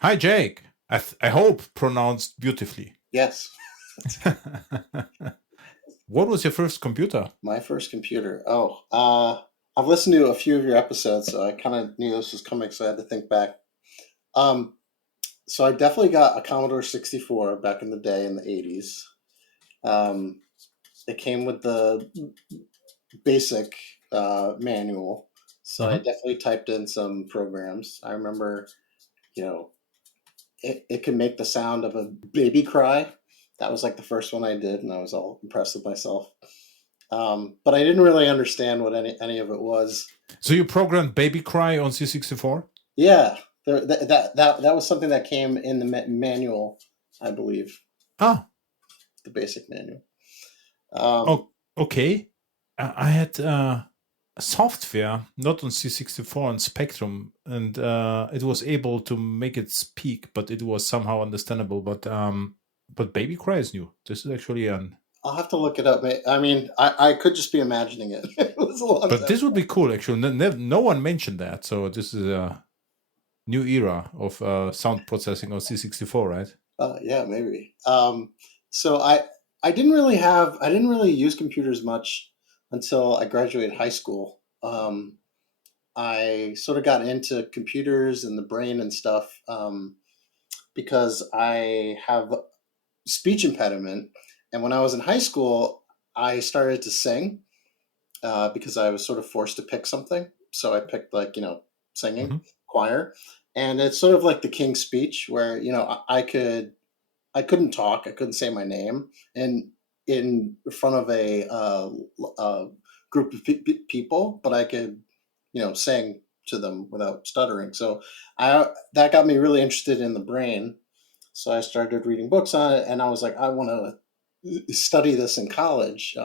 Hi, Jake. I hope pronounced beautifully. Yes, What was your first computer? my first computer. I've listened to a few of your episodes, so I kind of knew this was coming, so I had to think back. Um, so I definitely got a Commodore 64 back in the day in the 80s. Um, it came with the basic manual, so I Mhm. definitely typed in some programs. I remember, you know, it could make the sound of a baby cry. That was like the first one I did, and I was all impressed with myself. But I didn't really understand what any of it was. So you programmed Baby Cry on C64? Yeah, that was something that came in the manual, I believe, Ah, the basic manual. oh, Um, okay. I had software, not on C64, on Spectrum, and it was able to make it speak, but it was somehow understandable. But Baby Cry is new. This is actually an. I'll have to look it up. I mean, I could just be imagining it. It was a long But time. this would be cool. Actually, no one mentioned that. So this is a new era of sound processing on C64, right? Yeah, maybe. So I didn't really use computers much until I graduated high school. I sort of got into computers and the brain and stuff because I have speech impediment. And when I was in high school, I started to sing because I was sort of forced to pick something. So I picked singing Hmm. choir, and it's sort of like the King's Speech, where I couldn't talk, I couldn't say my name, and in front of a group of people, but I could sing to them without stuttering. So I that got me really interested in the brain. So I started reading books on it, and I was like, I want to study this in college.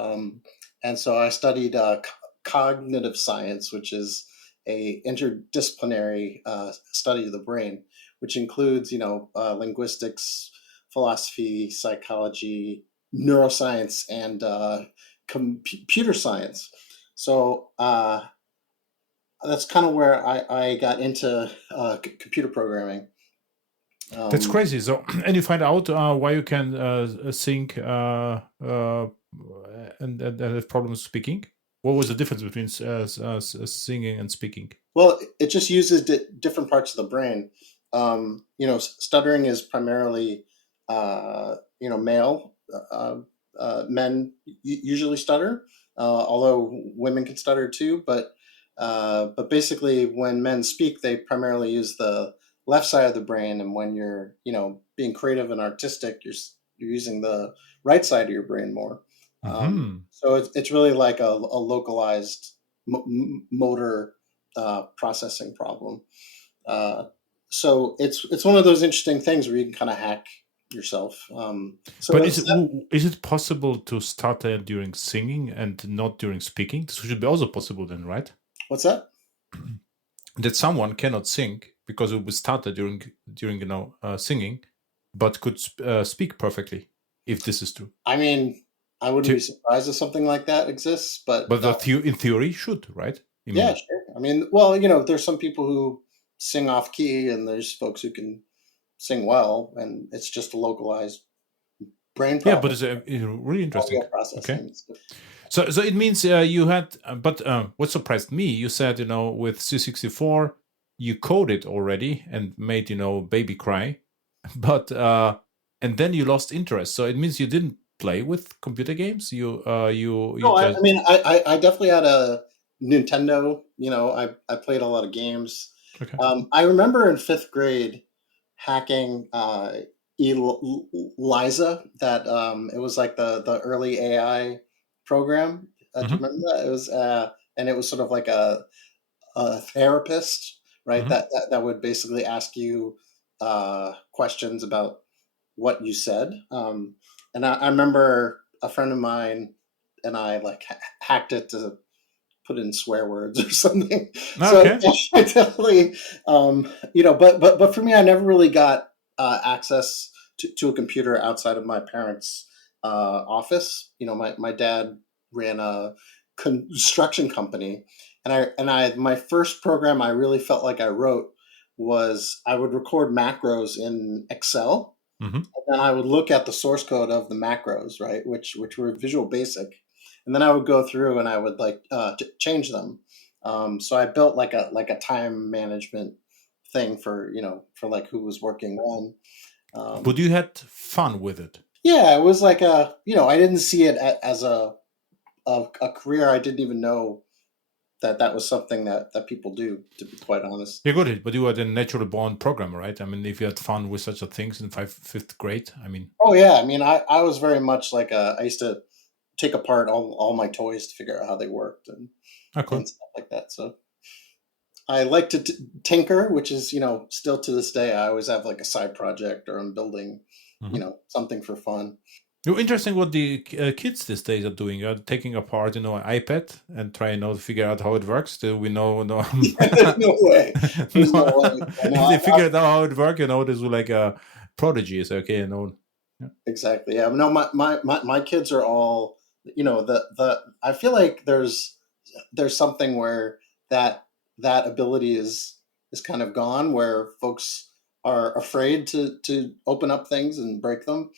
And so I studied cognitive science, which is a interdisciplinary study of the brain, which includes, linguistics, philosophy, psychology, neuroscience, and computer science. So that's kind of where I got into computer programming. That's Um, crazy. So, and you find out why you can sing and have problems speaking. What was the difference between singing and speaking? Well, it just uses different parts of the brain. Stuttering is primarily, male. Men usually stutter, although women can stutter too. But basically, when men speak, they primarily use the left side of the brain, and when you're, being creative and artistic, you're using the right side of your brain more. Hmm. So it's really like a localized motor processing problem. Uh, so it's one of those interesting things where you can kind of hack yourself. But is it possible to stutter during singing and not during speaking? This should be also possible then, right? What's that? That someone cannot sing because it was stutter during singing, but could speak perfectly if this is true. I mean, I wouldn't be To, surprised if something like that exists, but but in theory should, right? I yeah, mean, sure. I mean, well, there's some people who sing off key, and there's folks who can sing well, and it's just a localized brain yeah, but problem. it's really interesting. Audio Okay. processing. So it means you had, but what surprised me, you said, with C64, you coded already and made, baby cry, but, and then you lost interest. So it means you didn't play with computer games. You No, I just, mean, I definitely had a Nintendo. I played a lot of games. okay. I remember in fifth grade hacking Eliza. That it was like the early AI program. Do you Hmm. remember that? It was and it was sort of like a therapist, right? Hmm. That would basically ask you questions about what you said. And I remember a friend of mine and I like hacked it to put in swear words or something. So Okay. I definitely, but for me, I never really got access to a computer outside of my parents' office. My dad ran a construction company, and my first program I really felt like I wrote was I would record macros in Excel, Mm-hmm. and then I would look at the source code of the macros, right, which were Visual Basic, and then I would go through and I would like change them. So I built like a time management thing for for like who was working when. But you had fun with it. Yeah, it was like I didn't see it as a career. I didn't even know that was something that people do, to be quite honest. You got it, but you were the naturally born programmer, right? I mean, if you had fun with such a things in fifth grade, I mean. Oh yeah, I mean, I was very much like I used to take apart all my toys to figure out how they worked Cool. and stuff like that. So I like to tinker, which is still to this day I always have like a side project or I'm building something for fun. You're interesting what the kids these days are doing. You're taking apart, an iPad and trying to figure out how it works. Do we know? No, There's no way. There's no way. If they figure out how it works, this is like a prodigy. Is okay, Yeah. Exactly. Yeah. No, my kids are all the I feel like there's something where that ability is kind of gone, where folks are afraid to open up things and break them.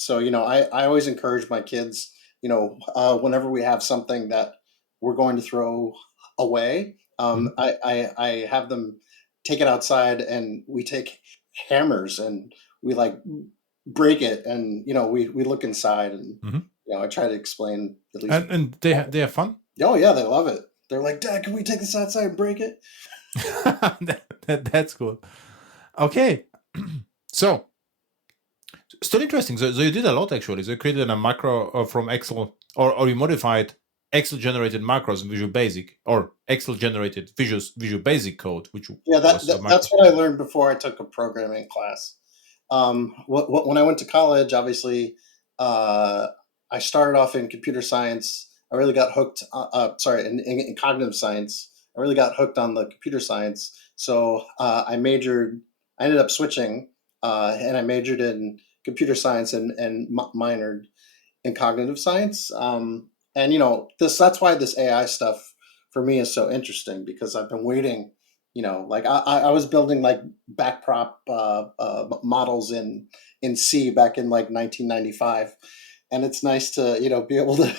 So I always encourage my kids, whenever we have something that we're going to throw away, I have them take it outside and we take hammers and we like break it and we look inside and I try to explain at least. And they have fun. Oh yeah, they love it. They're like, Dad, can we take this outside and break it? That's cool. Okay. So still interesting. So you did a lot actually. So you created a macro from Excel, or you modified Excel generated macros in Visual Basic, or Excel generated Visual Basic code, which that's what I learned before I took a programming class. When I went to college, obviously, I started off in computer science. I really got hooked. In cognitive science. I really got hooked on the computer science. So I ended up switching, and I majored in computer science and minored in cognitive science. And that's why this AI stuff for me is so interesting, because I've been waiting. Like I was building like backprop models in C back in like 1995, and it's nice to be able to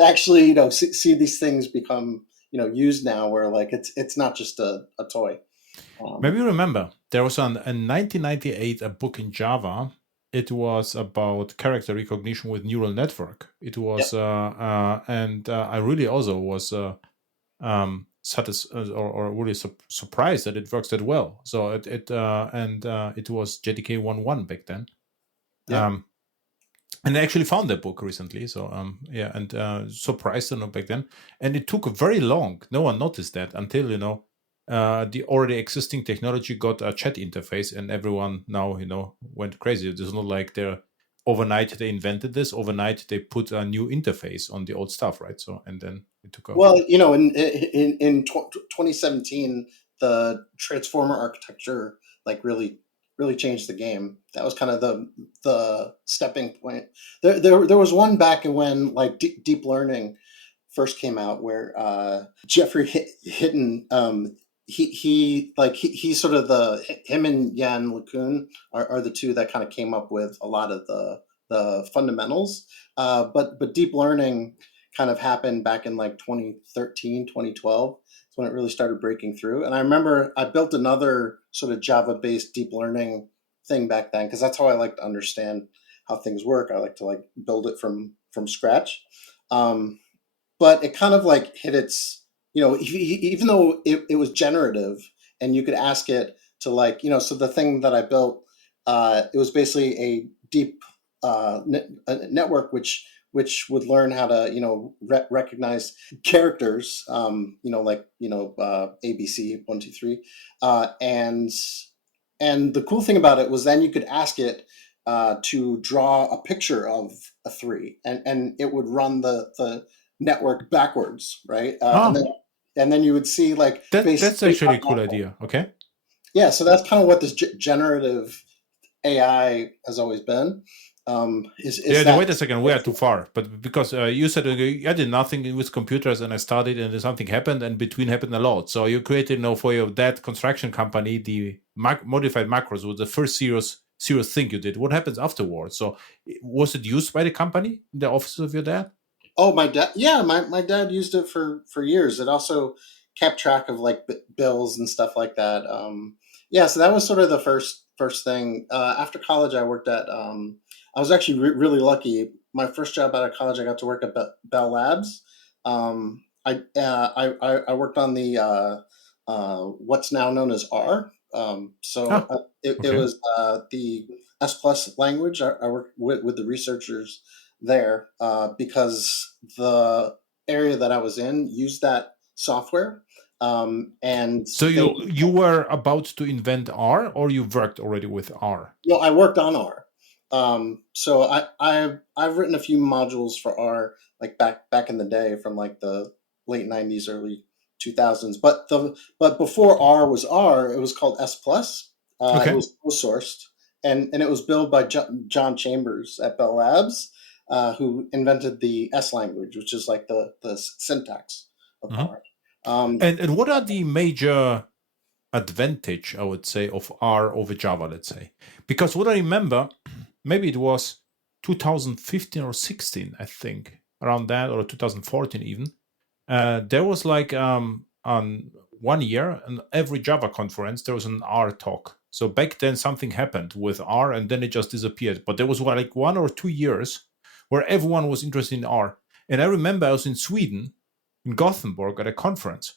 actually see these things become used now, where like it's not just a toy. Maybe you remember there was in 1998 a book in Java. It was about character recognition with neural network. It was, and I really also was really surprised that it works that well. So it was JDK 1.1 back then. Yeah. And I actually found that book recently. So surprised back then. And it took very long. No one noticed that until the already existing technology got a chat interface, and everyone now went crazy. It's not like overnight they invented this. Overnight they put a new interface on the old stuff, right? So and then it took off. Well, in 2017, the transformer architecture like really changed the game. That was kind of the stepping point. There was one back when like deep learning first came out, where Jeffrey Hinton, he's sort of him and Jan LeCun are the two that kind of came up with a lot of the fundamentals. But deep learning kind of happened back in like 2013, 2012. That's when it really started breaking through. And I remember I built another sort of Java-based deep learning thing back then, because that's how I like to understand how things work. I like to like build it from scratch. But it kind of like hit its, even though it was generative and you could ask it to like, so the thing that I built, it was basically a deep network which would learn how to recognize characters, like ABC 1 2 3, and the cool thing about it was then you could ask it to draw a picture of a 3, and it would run the network backwards, right? And then you would see like that's actually a cool idea. Okay. Yeah, so that's kind of what this generative AI has always been. Is Yeah, that wait a second. We are too far. But because you said I did nothing with computers and I started and then something happened and between happened a lot. So you created, for your that construction company, the modified macros was the first serious thing you did. What happens afterwards? So was it used by the company in the office of your dad? Oh, my dad. Yeah, my dad used it for years. It also kept track of like bills and stuff like that. Yeah, so that was sort of the first thing. After college, I worked at. I was actually really lucky. My first job out of college, I got to work at Bell Labs. I worked on the what's now known as R. Ah, It okay. was the S plus language. I worked with the researchers there because the area that I was in used that software, and So they you were about to invent R, or you worked already with R? no, I worked on R. I've written a few modules for R like back in the day from like the late '90s, early 2000s. But before R was R, it was called S plus. It Okay. was closed sourced, and it was built by John Chambers at Bell Labs, who invented the S language, which is like the syntax of Mhm. R. Um, And what are the major advantage, I would say, of R over Java, let's say? Because what I remember, maybe it was 2015 or 16, I think, around that, or 2014 even. There was like on 1 year, and every Java conference, there was an R talk. So back then, something happened with R, and then it just disappeared. But there was like 1 or 2 years where everyone was interested in R. And I remember I was in Sweden, in Gothenburg, at a conference,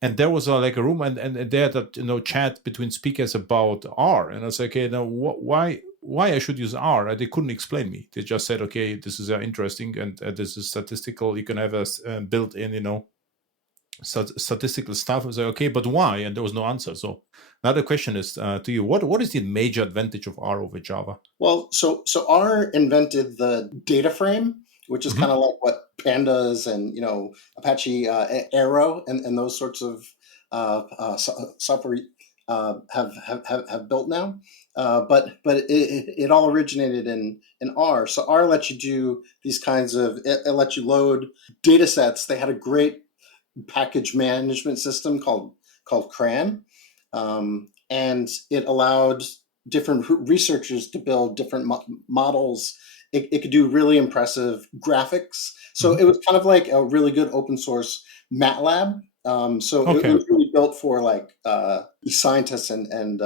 and there was like a room, and they had a chat between speakers about R, and I was like, okay, now why I should use R? They couldn't explain me. They just said, okay, this is interesting, and this is statistical. You can have a built-in, statistical stuff. I was like, okay, but why? And there was no answer. So now the question is to you: what is the major advantage of R over Java? Well, so R invented the data frame, which is kind Hmm. of like what pandas and Apache Arrow and those sorts of software have built now. But it all originated in R. So R lets you do these kinds of it lets you load data sets. They had a great package management system called CRAN, and it allowed different researchers to build different models. It could do really impressive graphics. So Hmm. it was kind of like a really good open source MATLAB. It Okay. was really built for like scientists and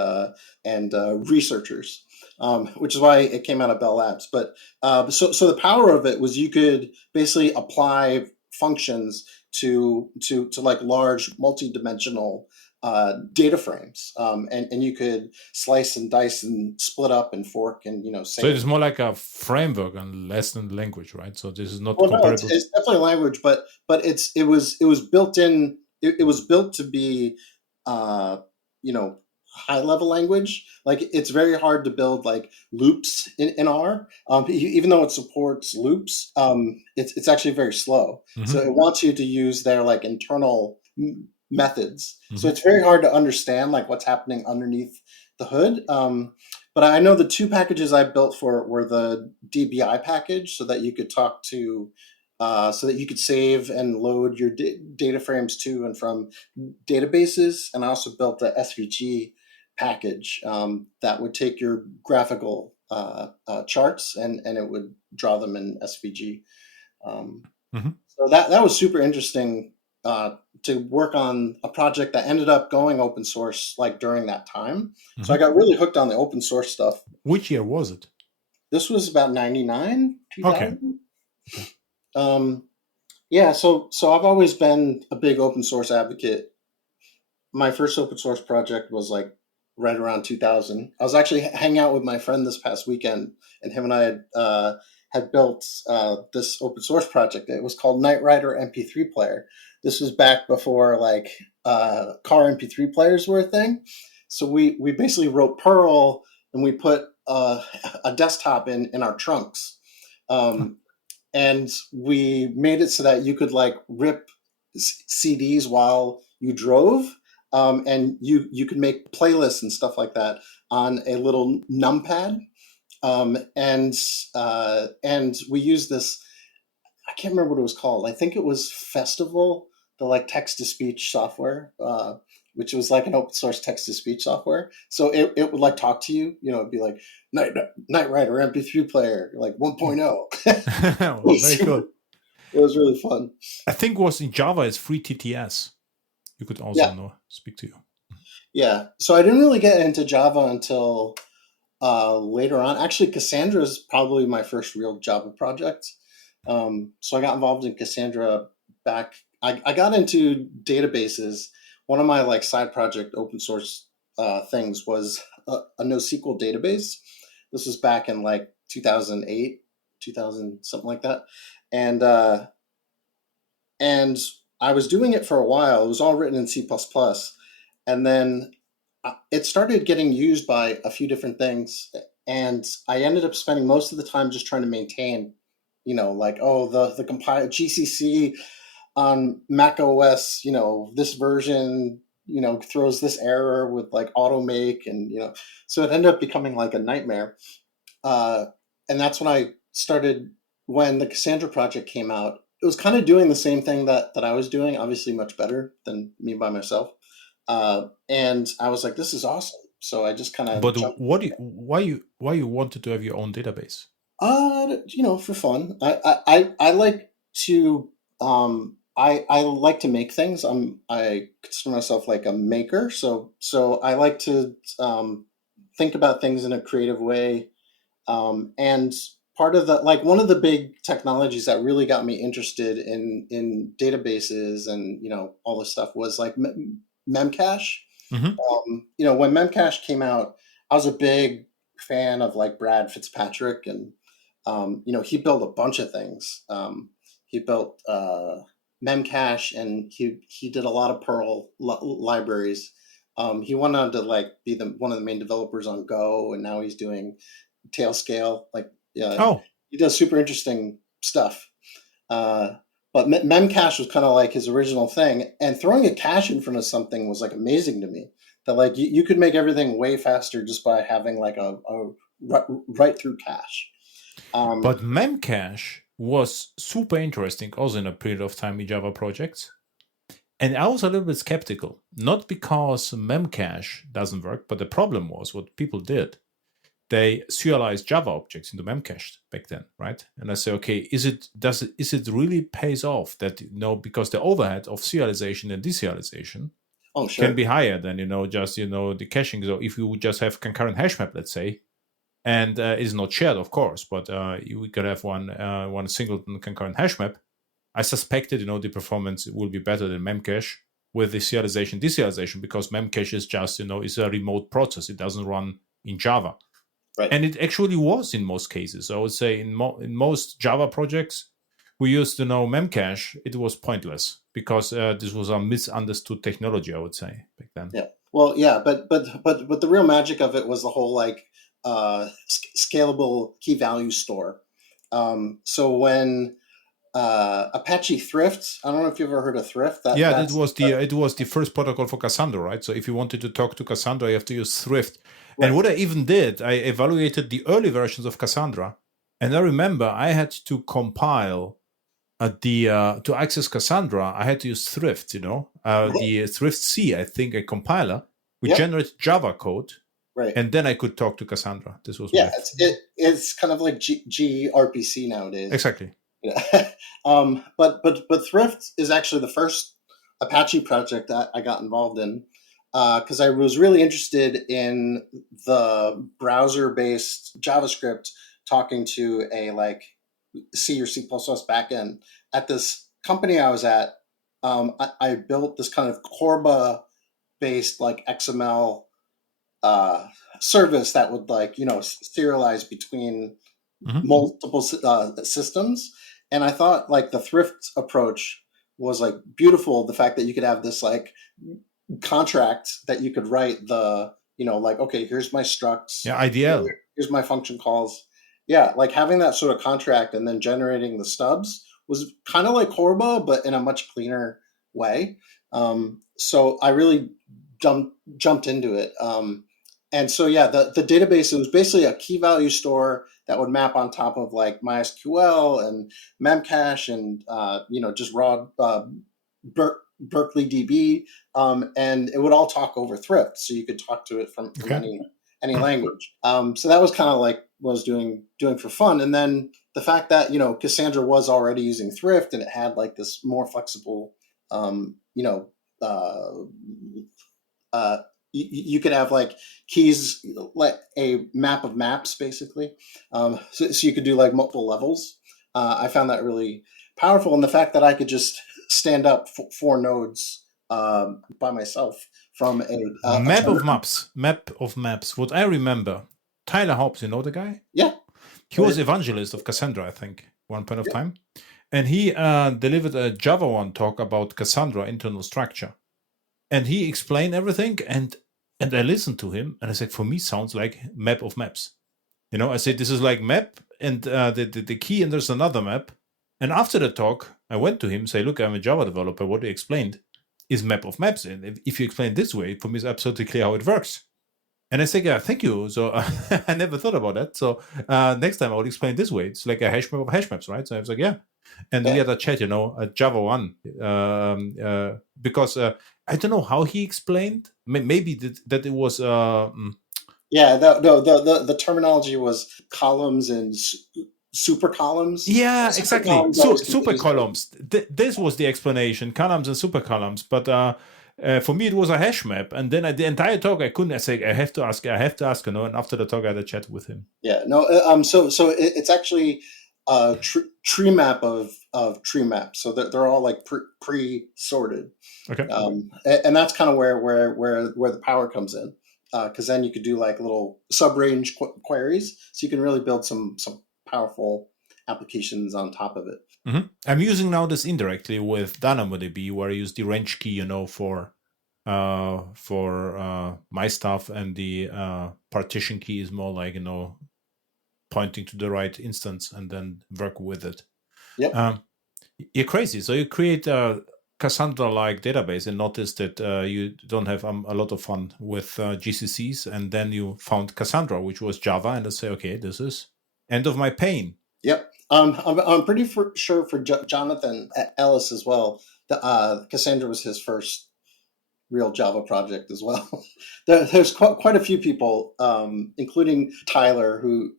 researchers, which is why it came out of Bell Labs. But so the power of it was you could basically apply functions to like large multi-dimensional data frames, and you could slice and dice and split up and fork and So it is save. more like a framework and less than language, right? So this is not Well, no, comparable. it's definitely a language, but it was built in. It was built to be, uh, high level language. Like it's very hard to build like loops in R. Even though it supports loops, it's actually very slow. So Hmm. it wants you to use their like internal methods. So Hmm. it's very hard to understand like what's happening underneath the hood. But I know the two packages I built for were the DBI package, so that you could talk to, so that you could save and load your data frames to and from databases. And I also built the SVG package that would take your graphical charts and it would draw them in SVG. Um, Hmm. so that was super interesting to work on a project that ended up going open source like during that time. So Hmm. I got really hooked on the open source stuff. Which year was it? This was about 99, Okay. 2000. Okay. Um, yeah, so I've always been a big open source advocate. My first open source project was like right around 2000. I was actually hanging out with my friend this past weekend, and him and I had built this open source project. It was called Knight Rider MP3 player. This was back before like car MP3 players were a thing. So we basically wrote Perl, and we put a desktop in our trunks. Um, and we made it so that you could like rip CDs while you drove, and you could make playlists and stuff like that on a little numpad. and we use this. I can't remember what it was called. I think it was Festival, the like text to speech software, which was like an open source text to speech software. So it would like talk to you. It'd be like Night Rider MP3 player like 1.0. Oh, very cool. It was really fun. I think was in Java is free TTS. You could also Yeah, speak to you. yeah. So I didn't really get into Java until later on. Actually, Cassandra is probably my first real Java project. So I got involved in Cassandra back. I got into databases. One of my like side project open source things was a NoSQL database. This was back in like 2008, 2000, something like that. And and I was doing it for a while. It was all written in C++. And then it started getting used by a few different things. And I ended up spending most of the time just trying to maintain, like, oh, the compile GCC on Mac OS, this version, throws this error with like automake. And, so it ended up becoming like a nightmare. And that's when I started, when the Cassandra project came out, it was kind of doing the same thing that I was doing, obviously much better than me by myself. And I was like, this is awesome. So I just kind of But jumped. why you wanted to have your own database? For fun. I like to I like to make things. I consider myself like a maker. So I like to think about things in a creative way. And part of the like one of the big technologies that really got me interested in databases and all this stuff was like Memcache. Mm-hmm. When Memcache came out, I was a big fan of like Brad Fitzpatrick, and he built a bunch of things. He built Memcache, and he did a lot of Perl libraries. He went on to like be one of the main developers on Go, and now he's doing Tailscale. Like, yeah, Oh, he does super interesting stuff. Uh, but Memcache was kind of like his original thing, and throwing a cache in front of something was like amazing to me. That like you could make everything way faster just by having like a right through cache. but Memcache was super interesting also in a period of time in Java projects. And I was a little bit skeptical, not because Memcache doesn't work, but the problem was what people did. They serialized Java objects into Memcache back then, right? And I say, okay, is it really pays off that because the overhead of serialization and deserialization Oh, can sure. be higher than just the caching. So if you would just have concurrent hash map, let's say, and is not shared, of course, but we could have one singleton concurrent hash map. I suspected, the performance will be better than Memcache with the serialization, deserialization, because Memcache is just, is a remote process. It doesn't run in Java. Right. And it actually was in most cases. I would say in most Java projects we used to know Memcache, it was pointless because this was a misunderstood technology, I would say, back then. Yeah. Well, yeah, but the real magic of it was the whole like scalable key value store. So when Apache Thrift, I don't know if you've ever heard of Thrift. It was the first protocol for Cassandra, right? So if you wanted to talk to Cassandra, you have to use Thrift. Right. And what I even did, I evaluated the early versions of Cassandra, and I remember I had to compile to access Cassandra. I had to use Thrift, the Thrift C, I think, a compiler, which Yep. generated Java code, Right. and then I could talk to Cassandra. This was it's kind of like gRPC nowadays. Exactly. Yeah. But Thrift is actually the first Apache project that I got involved in because I was really interested in the browser-based JavaScript talking to a like C or C++ backend. At this company I was at, I built this kind of Corba-based like XML service that would like serialize between multiple systems. And I thought like the Thrift approach was like beautiful. The fact that you could have this like contract that you could write like, okay, here's my structs. Yeah, IDL. Here's my function calls. Yeah, like having that sort of contract and then generating the stubs was kind of like Corba, but in a much cleaner way. So I really jumped into it. and so yeah, the database, it was basically a key value store that would map on top of like MySQL and Memcache and just raw Berkeley DB, and it would all talk over Thrift, so you could talk to it from Okay. any language. So that was kind of like what I was doing for fun, and then the fact that Cassandra was already using Thrift and it had like this more flexible, um, you know. Uh, you could have like keys, like a map of maps, basically. So you could do like multiple levels. I found that really powerful, and the fact that I could just stand up four nodes by myself from a Map of terminal. maps. Map of maps. What I remember, Tyler Hobbs, you know the guy? Yeah. He was evangelist of Cassandra, I think, one point of Yeah. time. And he delivered a Java 1 talk about Cassandra internal structure. And he explained everything, and I listened to him, and I said, for me, sounds like map of maps. I said, this is like map, and the key, and there's another map. And after the talk, I went to him, say, look, I'm a Java developer. What you explained is map of maps. And if you explain this way, for me, it's absolutely clear how it works. And I said, yeah, thank you. So I never thought about that. So next time I would explain this way. It's like a hash map of hash maps, right? So I was like, yeah. And we had a chat, a Java 1, because I don't know how he explained. Maybe that it was. Yeah, the terminology was columns and super columns. Yeah, Super exactly. columns So always super confuse me. columns. This was the explanation: columns and super columns. But for me, it was a hash map. And then the entire talk, I couldn't. I say, I have to ask. And after the talk, I had a chat with him. Yeah, no. So it's actually a tree map of tree maps. So they're all like pre sorted. Okay. And that's kind of where the power comes in, because then you could do like little sub range queries, so you can really build some powerful applications on top of it. Mm-hmm. I'm using now this indirectly with DynamoDB, where I use the range key, for my stuff, and the partition key is more like pointing to the right instance and then work with it. Yep. You're crazy. So you create a Cassandra-like database and notice that you don't have a lot of fun with GCCs, and then you found Cassandra, which was Java, and I say, okay, this is end of my pain. Yep. I'm pretty sure for Jonathan Ellis as well, Cassandra was his first real Java project as well. There's quite a few people, including Tyler, who,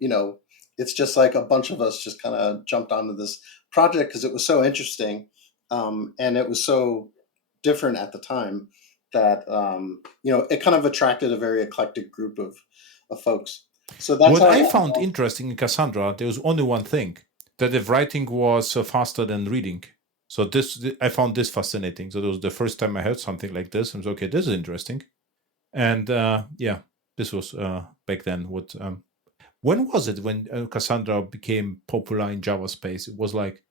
it's just like a bunch of us just kind of jumped onto this project because it was so interesting, and it was so different at the time that, it kind of attracted a very eclectic group of folks. So that's What how I found interesting in Cassandra, there was only one thing, that if writing was faster than reading. So I found this fascinating. So it was the first time I heard something like this. I was okay, this is interesting. And this was back then. When was it when Cassandra became popular in Java space? It was like,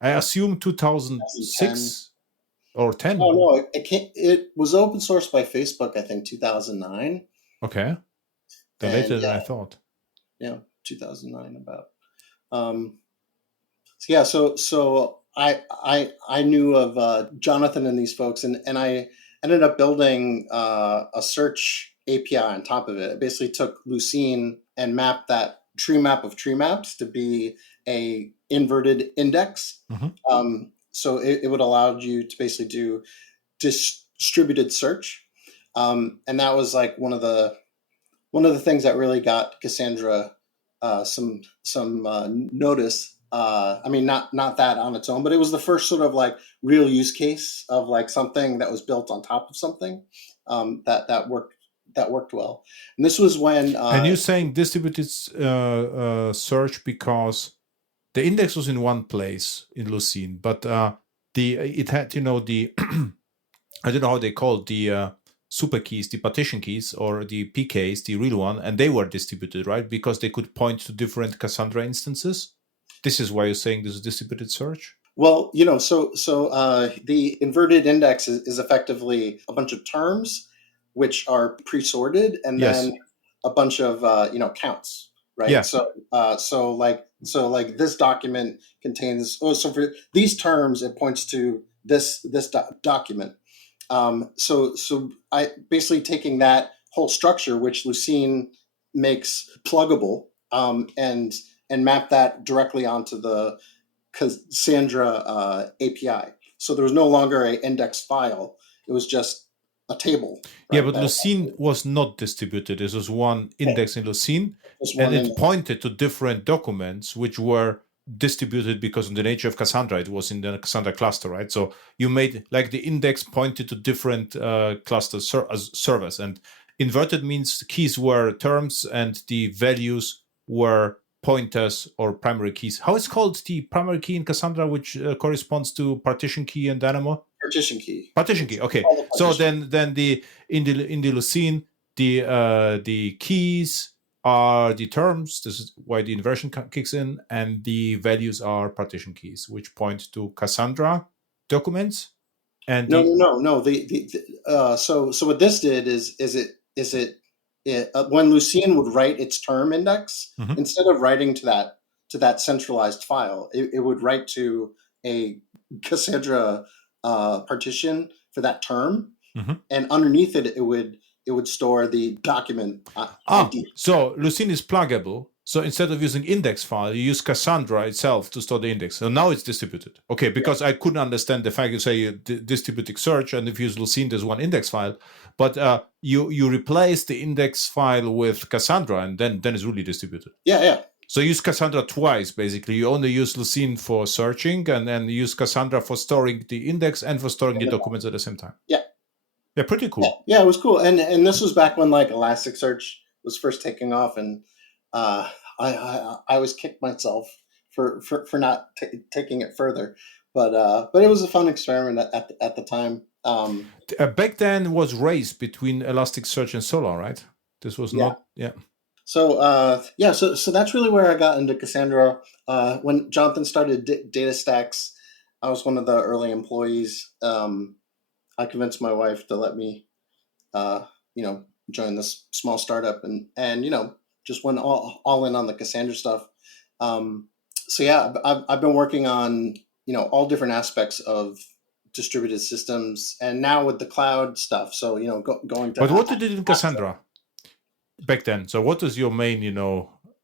I assume 2006 or 10. Oh no, it was open source by Facebook, I think 2009. Okay, And later than I thought. Yeah, 2009 about. So I knew of Jonathan and these folks, and I ended up building a search API on top of it. It basically took Lucene and mapped that tree map of tree maps to be a inverted index. Mm-hmm. So it would allow you to basically do distributed search, and that was like one of the things that really got Cassandra some notice. I mean, not that on its own, but it was the first sort of like real use case of like something that was built on top of something that worked well. And this was when. And you're saying distributed search because the index was in one place in Lucene, but it had the I don't know how they call the super keys, the partition keys, or the PKs, the real one, and they were distributed, right? Because they could point to different Cassandra instances. This is why you're saying this is distributed search? Well, so the inverted index is effectively a bunch of terms which are pre-sorted, and then a bunch of counts, right? Yeah. So like this document contains. So for these terms, it points to this document. So I basically taking that whole structure, which Lucene makes pluggable, and map that directly onto the Cassandra API. So there was no longer an index file; it was just a table. Yeah, Right? but Lucene was not distributed. This was one index in Lucene, and it pointed to different documents which were distributed because of the nature of Cassandra. It was in the Cassandra cluster, right? So you made like the index pointed to different cluster servers, and inverted means keys were terms and the values were pointers or primary keys. How is called the primary key in Cassandra, which corresponds to partition key and Dynamo? Partition key. Partition key. Okay. So then the in the Lucene, the keys are the terms. This is why the inversion kicks in, and the values are partition keys, which point to Cassandra documents. And no. So what this did is when Lucene would write its term index, instead of writing to that centralized file, it would write to a Cassandra partition for that term, and underneath it would store the document ID. So Lucene is pluggable. So instead of using index file, you use Cassandra itself to store the index. So now it's distributed. Okay, because I couldn't understand the fact you say you distributing search, and if you use Lucene, there's one index file. But you replace the index file with Cassandra, and then it's really distributed. Yeah. So you use Cassandra twice, basically. You only use Lucene for searching, and then you use Cassandra for storing the index and for storing the documents at the same time. Yeah. Yeah, pretty cool. Yeah, it was cool. And this was back when like Elasticsearch was first taking off, and I always kicked myself for not taking it further. But it was a fun experiment at the time. Back then was race between Elasticsearch and Solr, right? This was not. So so that's really where I got into Cassandra. When Jonathan started DataStax, I was one of the early employees. I convinced my wife to let me, join this small startup, and just went all in on the Cassandra stuff. So yeah, I've been working on all different aspects of distributed systems, and now with the cloud stuff. So going to. But what did you do in Cassandra back then? So what was your main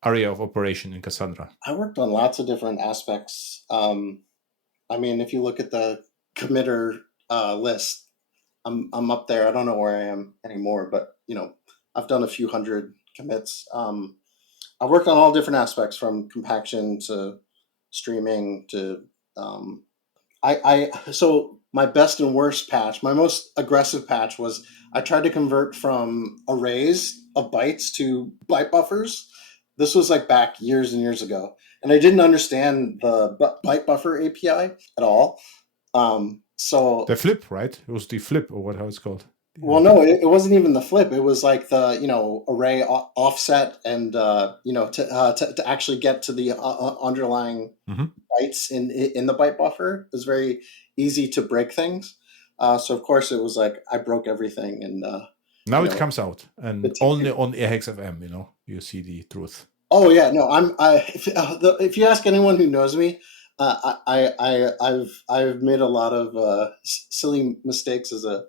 area of operation in Cassandra? I worked on lots of different aspects. I mean, if you look at the committer list, I'm up there. I don't know where I am anymore, but I've done a few hundred commits. I worked on all different aspects, from compaction to streaming to so my best and worst patch, my most aggressive patch, was I tried to convert from arrays of bytes to byte buffers. This was like back years and years ago, and I didn't understand the byte buffer API at all. So the flip, right? It was the flip, or how it's called. Well, no, it wasn't even the flip. It was like the array offset, and to actually get to the underlying bytes in the byte buffer. It was very easy to break things. So of course it was like I broke everything, and now it comes out, and only on AHEX-FM, you see the truth. Oh yeah, no, if you ask anyone who knows me, I've made a lot of silly mistakes as a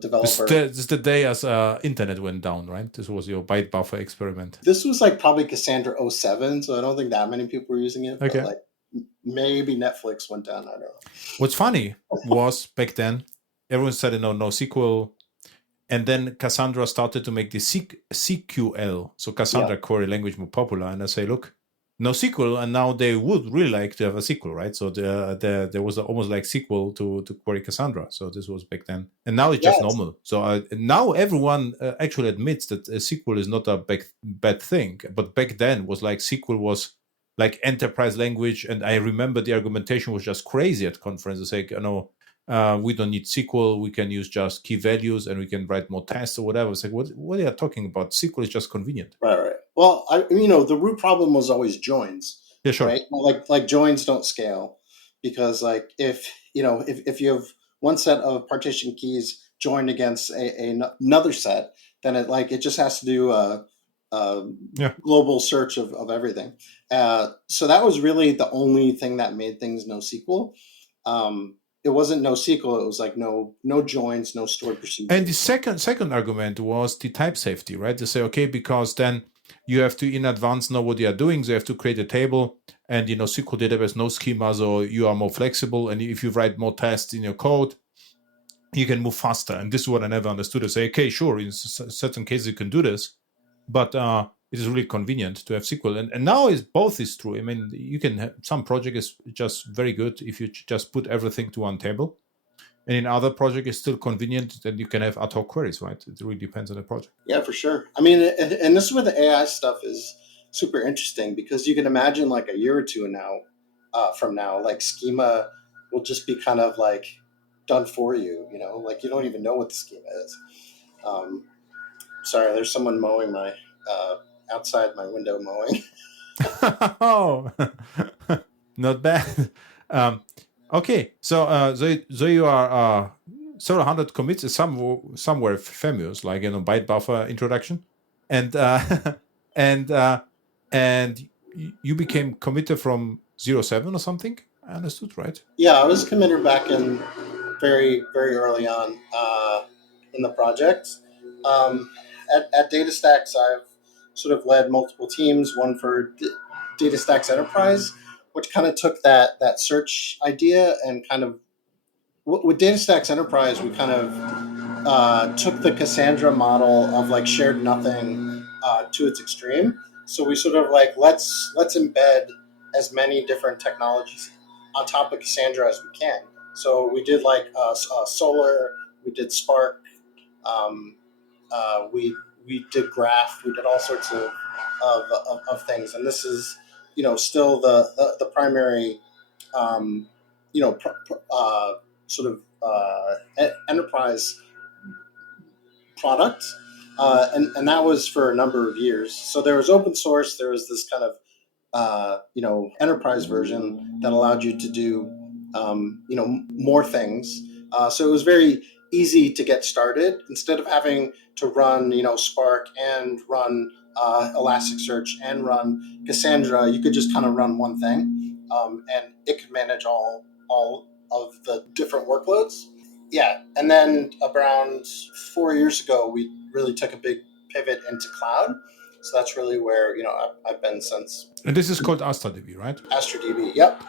developer. This is the day as internet went down, right? This was your byte buffer experiment. This was like probably Cassandra 07, so I don't think that many people were using it. Okay. But like maybe Netflix went down. I don't know. What's funny was back then, everyone said NoSQL, and then Cassandra started to make the SQL, so Cassandra Query Language, more popular. And I say, look, NoSQL, and now they would really like to have a SQL, right? So there was almost like SQL to query Cassandra. So this was back then, and now it's just normal. So now everyone actually admits that SQL is not a bad thing, but back then was like SQL was like enterprise language, and I remember the argumentation was just crazy at conferences. Like, we don't need SQL. We can use just key values, and we can write more tests or whatever. It's like, what are you talking about? SQL is just convenient. Right. Well, the root problem was always joins. Yeah, sure. Right? Like joins don't scale, because like if you have one set of partition keys joined against another set, then it just has to do a global search of everything. So that was really the only thing that made things NoSQL. it wasn't NoSQL. It was like no joins, no stored procedures. And the second argument was the type safety, right? To say, okay, because then you have to in advance know what you are doing. So you have to create a table, and SQL database no schema, so you are more flexible. And if you write more tests in your code, you can move faster. And this is what I never understood. I say, okay, sure, in certain cases you can do this, but it is really convenient to have SQL. And now both is true. I mean, you can have, some project is just very good if you just put everything to one table. And in other project, it's still convenient that you can have ad hoc queries, right? It really depends on the project. Yeah, for sure. I mean, and this is where the AI stuff is super interesting, because you can imagine like a year or two from now, like schema will just be kind of like done for you. Like you don't even know what the schema is. Sorry, there's someone mowing my outside my window mowing. Oh, not bad. Okay, so you are several hundred commits is somewhere famous, like byte buffer introduction, and and you became committer from 07 or something. I understood, right? Yeah, I was committer back in very very early on in the project. At DataStax, I've sort of led multiple teams. One for DataStax Enterprise, which kind of took that search idea and kind of with DataStax Enterprise, we kind of took the Cassandra model of like shared nothing to its extreme. So we sort of like let's embed as many different technologies on top of Cassandra as we can. So we did like Solar, we did Spark, we did Graph, we did all sorts of things, and this is still the primary sort of enterprise product, and that was for a number of years. So there was open source, there was this kind of enterprise version that allowed you to do more things. So it was very easy to get started. Instead of having to run Spark and run Elasticsearch and run Cassandra, you could just kind of run one thing, and it could manage all of the different workloads. Yeah, and then around 4 years ago, we really took a big pivot into cloud. So that's really where I've been since. And this is called AstraDB, right? AstraDB, yep.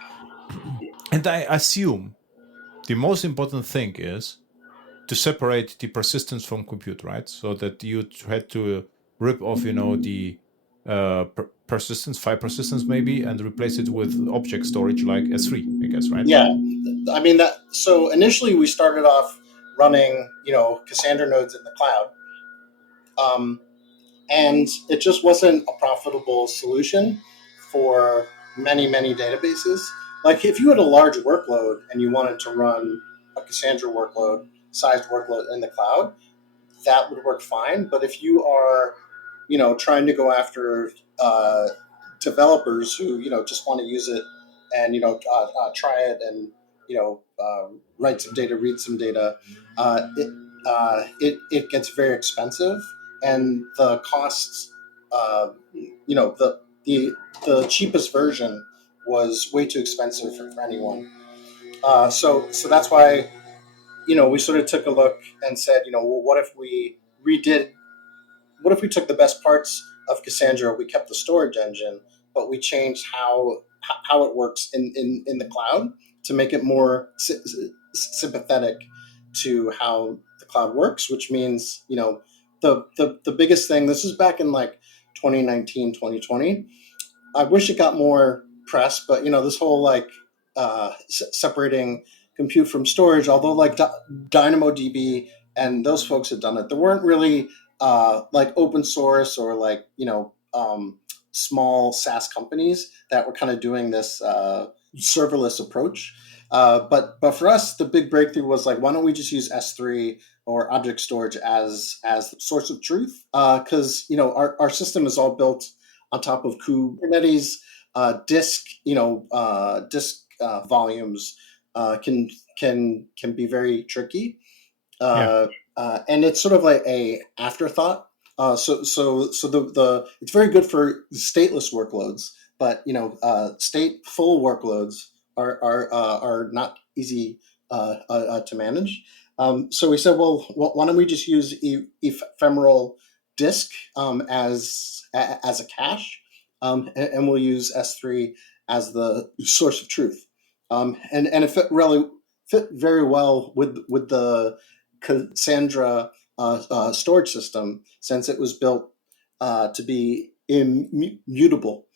And I assume the most important thing is to separate the persistence from compute, right? So that you had to rip off, the persistence, file persistence maybe, and replace it with object storage like S3, I guess, right? Yeah, I mean that. So initially, we started off running, Cassandra nodes in the cloud, and it just wasn't a profitable solution for many databases. Like if you had a large workload and you wanted to run a Cassandra sized workload in the cloud, that would work fine. But if you are, trying to go after developers who just want to use it and try it and write some data, read some data, it gets very expensive, and the costs, the cheapest version was way too expensive for anyone. So that's why we sort of took a look and said, well, what if we took the best parts of Cassandra, we kept the storage engine, but we changed how it works in the cloud to make it more sympathetic to how the cloud works, which means, the biggest thing, this is back in like 2019, 2020. I wish it got more press, but this whole like separating compute from storage, although like DynamoDB and those folks had done it, there weren't really like open source or like small SaaS companies that were kind of doing this serverless approach. But for us, the big breakthrough was like, why don't we just use S3 or object storage as the source of truth? Because our system is all built on top of Kubernetes. Disk volumes can be very tricky. And it's sort of like a afterthought. So the it's very good for stateless workloads, but stateful workloads are not easy to manage. So we said, well, why don't we just use ephemeral disk as a cache, and we'll use S3 as the source of truth. And it fit very well with the Cassandra storage system, since it was built to be immutable.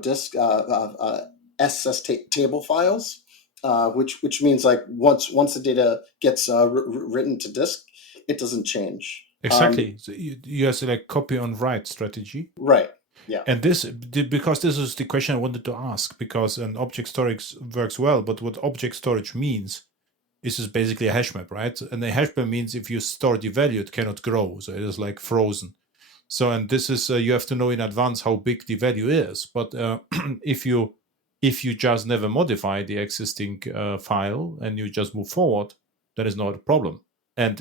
Disk SS table files, which means like once the data gets written to disk, it doesn't change. Exactly. So you have like copy on write strategy. Right. Yeah. And because this is the question I wanted to ask, because an object storage works well, but what object storage means is basically a hash map, right? And a hash map means if you store the value, it cannot grow. So it is like frozen. So, and this is, you have to know in advance how big the value is. But if you just never modify the existing file and you just move forward, that is not a problem. And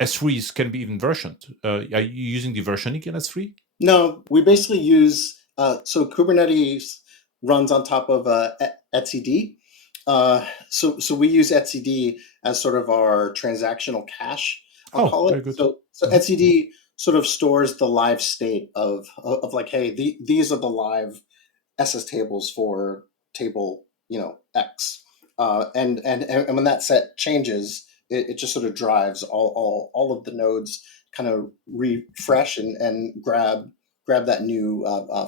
S3s can be even versioned. Are you using the versioning in S3? No, we basically use, so Kubernetes runs on top of etcd. So we use etcd as sort of our transactional cache, I'll call it. Very good. So etcd sort of stores the live state of like, hey, these are the live SS tables for table, X. And when that set changes, it just sort of drives all of the nodes kind of refresh and grab that new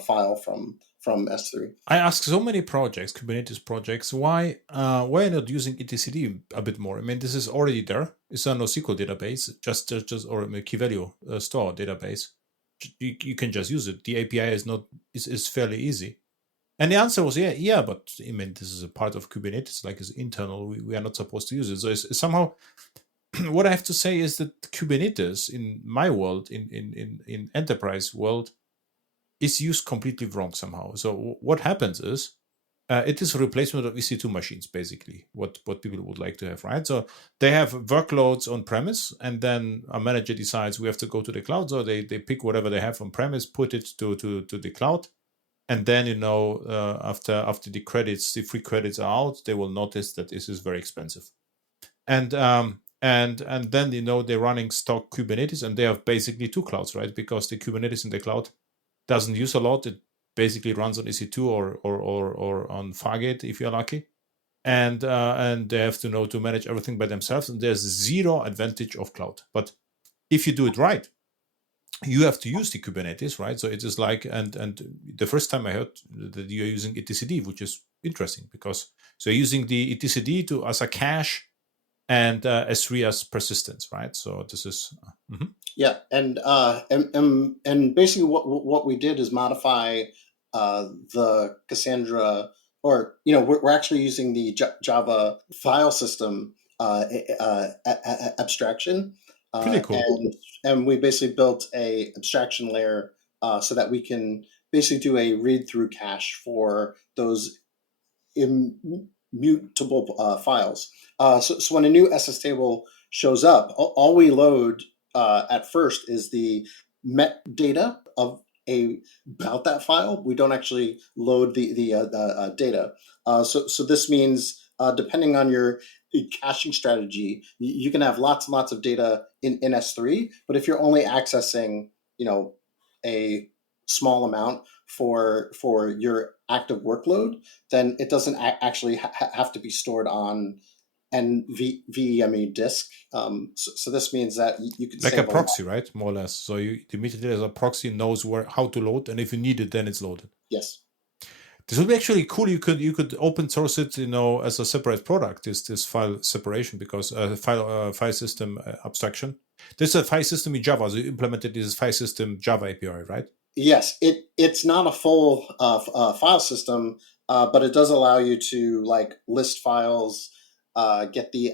file from S3. I ask so many projects, Kubernetes projects, why not using etcd a bit more? I mean, this is already there. It's a NoSQL database, just or a key value store database. You can just use it. The API is fairly easy. And the answer was yeah, but I mean, this is a part of Kubernetes, like it's internal. We are not supposed to use it. So it's somehow, what I have to say is that Kubernetes in my world, in enterprise world, is used completely wrong somehow. So what happens is, it is a replacement of EC2 machines, basically, what people would like to have, right? So they have workloads on premise, and then a manager decides we have to go to the cloud. So they pick whatever they have on premise, put it to the cloud. And then, after the free credits are out, they will notice that this is very expensive. And then, they're running stock Kubernetes, and they have basically two clouds, right? Because the Kubernetes in the cloud doesn't use a lot. It basically runs on EC2 or on Fargate if you're lucky, and they have to manage everything by themselves. And there's zero advantage of cloud. But if you do it right, you have to use the Kubernetes, right? So it is like, and the first time I heard that you're using etcd, which is interesting, because so using the etcd as a cache and S3 as persistence, right? So this is yeah, and basically what we did is modify the Cassandra, or we're actually using the Java file system abstraction. Pretty cool. And we basically built a abstraction layer so that we can basically do a read-through cache for those immutable files. So when a new SS table shows up, all we load at first is the metadata about that file. We don't actually load the data. So this means depending on your caching strategy, you can have lots and lots of data in S3, but if you're only accessing a small amount for your active workload, then it doesn't actually have to be stored on NVMe disk. So this means that you could like save a proxy, right? More or less. So the metadata as a proxy knows how to load, and if you need it, then it's loaded. Yes. This would be actually cool. You could open source it, as a separate product. This file separation, because file system abstraction. There's a file system in Java. So you implemented this file system Java API, right? Yes, it's not a full file system, but it does allow you to list files, get the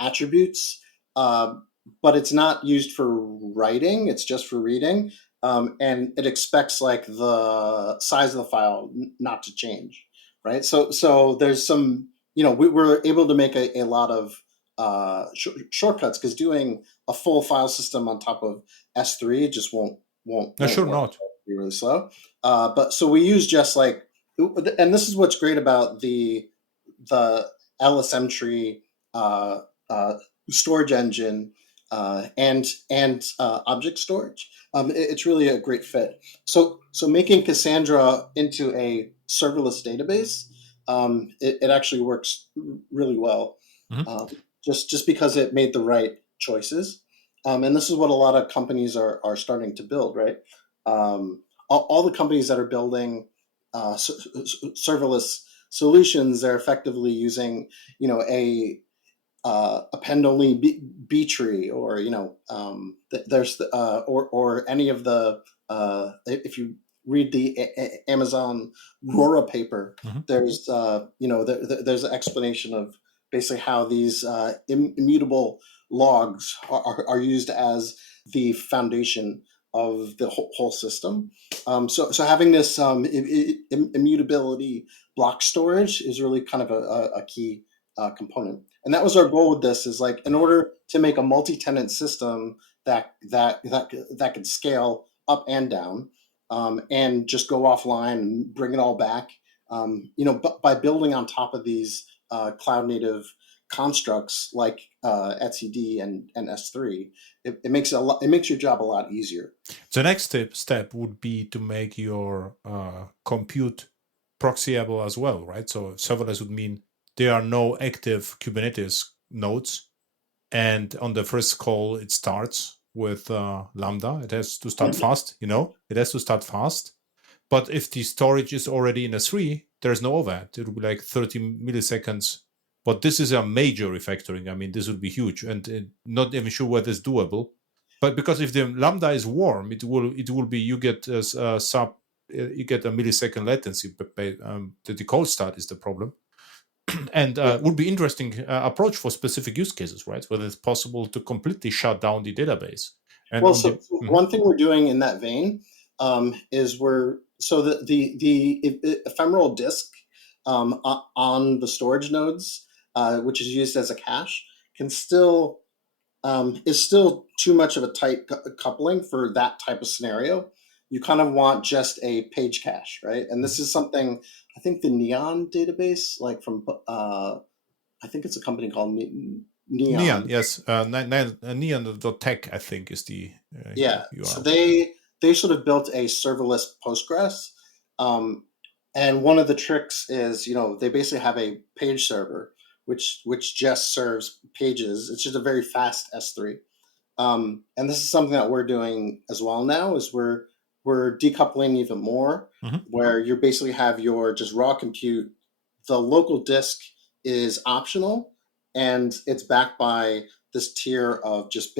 attributes, but it's not used for writing. It's just for reading. And it expects the size of the file not to change, right? So there's some, we were able to make a lot of shortcuts, because doing a full file system on top of S3 just won't sure work. Not. Be really slow. But so we use just and this is what's great about the LSM tree uh, uh, storage engine, and object storage. It's really a great fit. So making Cassandra into a serverless database, it actually works really well, Mhm. um, just because it made the right choices. And this is what a lot of companies are starting to build, right? All the companies that are building serverless solutions, they're effectively using, append only B tree, or there's or any of the if you read the Amazon Rora paper, Mhm. there's there's an explanation of basically how these immutable logs are used as the foundation of the whole system. So having this immutability block storage is really kind of a key component. And that was our goal with this, is like, in order to make a multi-tenant system that could scale up and down, and just go offline and bring it all back, but by building on top of these cloud native constructs like etcd and S3, it makes it makes your job a lot easier. The next step would be to make your compute proxyable as well, right? So serverless would mean there are no active Kubernetes nodes, and on the first call it starts with Lambda. It has to start fast, it has to start fast. But if the storage is already in S3, there's no overhead. It will be like 30 milliseconds. But this is a major refactoring. I mean, this would be huge, and not even sure whether it's doable. But because if the Lambda is warm, it will be, you get you get a millisecond latency. But the cold start is the problem. And Yeah. would be interesting approach for specific use cases, right? Whether it's possible to completely shut down the database. And Well, on the so one thing we're doing in that vein, is the ephemeral disk on the storage nodes, which is used as a cache, can still is still too much of a tight coupling for that type of scenario. You kind of want just a page cache, right? And this is something, I think the Neon database, like from I think it's a company called Neon, Neon. yes, neon.tech, I think, is the Yeah, so URL. they sort of built a serverless Postgres, and one of the tricks is, they basically have a page server which just serves pages. It's just a very fast S3, and this is something that we're doing as well now. Is we're decoupling even more, Mhm. where you basically have your just raw compute. The local disk is optional, and it's backed by this tier of just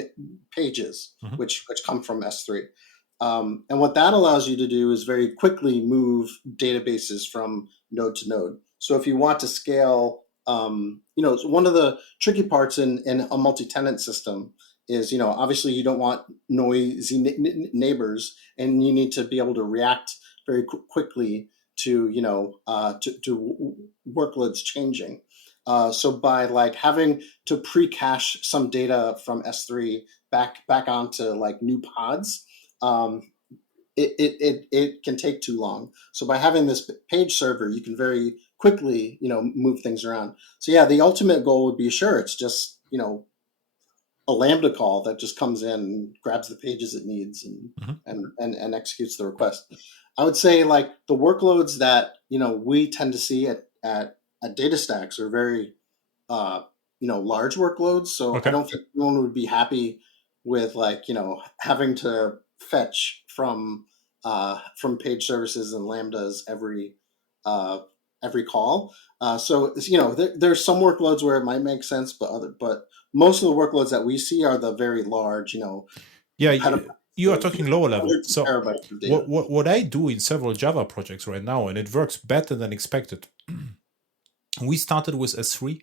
pages, Mhm. which come from S3. And what that allows you to do is very quickly move databases from node to node. So if you want to scale, one of the tricky parts in a multi-tenant system is, obviously you don't want noisy neighbors, and you need to be able to react very quickly to, to workloads changing. So by like having to pre-cache some data from S3 back onto like new pods, it can take too long. So by having this page server, you can very quickly, move things around. So yeah, the ultimate goal would be, sure, it's just, a Lambda call that just comes in, grabs the pages it needs, Mhm. and executes the request. I would say like the workloads that we tend to see at DataStax are very large workloads. So I Okay. don't think anyone would be happy with like having to fetch from page services and lambdas every call. So there's some workloads where it might make sense, but most of the workloads that we see are the very large, Yeah, petabytes you are of, talking lower level. hundreds of So terabytes of data. what I do in several Java projects right now, and it works better than expected. We started with S3,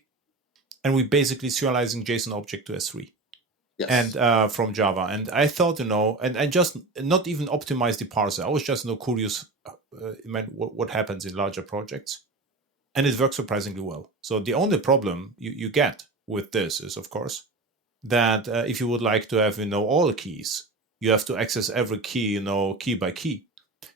and we basically serializing JSON object to S3, and Yes. from Java. And I thought, and I just not even optimize the parser. I was just curious, what happens in larger projects, and it works surprisingly well. So the only problem you get with this is, of course, that if you would like to have all keys, you have to access every key, key by key.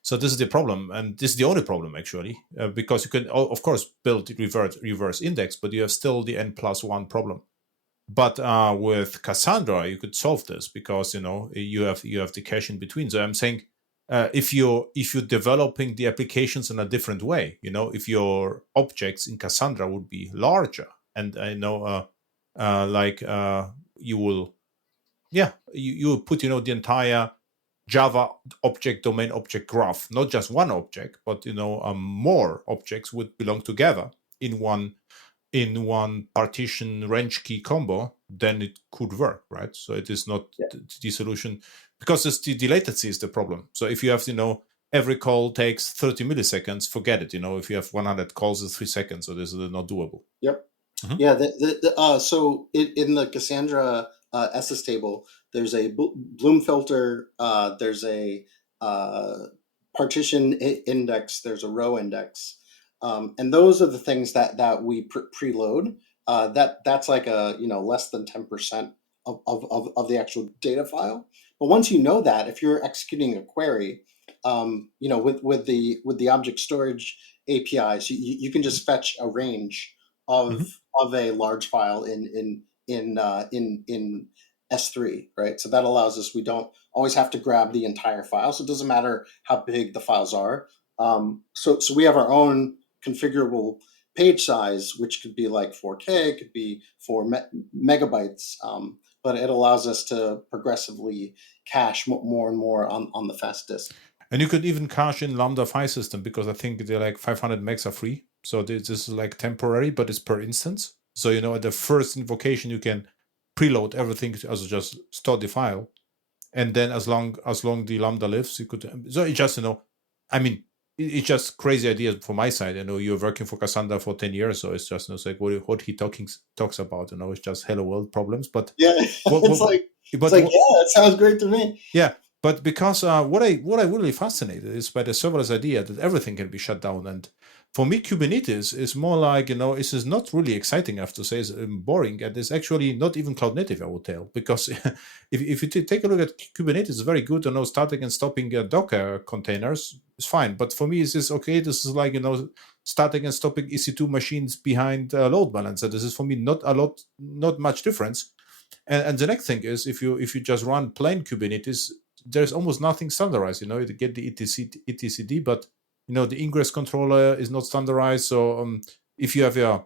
So this is the problem, and this is the only problem actually, because you can of course build reverse index, but you have still the n+1 problem. But with Cassandra, you could solve this because you have the cache in between. So I'm saying, if you're developing the applications in a different way, if your objects in Cassandra would be larger, and you will, you put the entire Java object domain object graph, not just one object, but more objects would belong together in one partition range key combo, then it could work, right? So it is not the solution, because it's the latency is the problem. So if you have every call takes 30 milliseconds, forget it. If you have 100 calls, it's 3 seconds, so this is not doable. Yep. Mm-hmm. Yeah. So in the Cassandra SS table, there's a Bloom filter. There's a partition index. There's a row index, and those are the things that we preload. That's like a less than 10% of the actual data file. But once you know that, if you're executing a query, with the object storage APIs, you can just fetch a range of a large file in S3, right? So that allows us, we don't always have to grab the entire file. So it doesn't matter how big the files are. So we have our own configurable page size, which could be like 4K, it could be 4 megabytes, but it allows us to progressively cache more and more on the fast disk. And you could even cache in Lambda file system, because I think they're like 500 megs are free. So this is like temporary, but it's per instance. So, at the first invocation, you can preload everything, also just store the file. And then as long the Lambda lives, you could, so it just, it's just crazy idea from my side. You're working for Cassandra for 10 years, so it's just it's like what he talks about. It's just hello world problems. But yeah, that sounds great to me. Yeah, but because what I really fascinated is by the serverless idea that everything can be shut down. And for me, Kubernetes is more like this is not really exciting. I have to say, it's boring, and it's actually not even cloud native, I would tell, because if you take a look at Kubernetes, it's very good. Starting and stopping Docker containers is fine, but for me, it's just okay. This is like starting and stopping EC2 machines behind a load balancer. This is for me not much difference. And the next thing is, if you just run plain Kubernetes, there's almost nothing standardized. You get the etcd, but the ingress controller is not standardized. So if you have a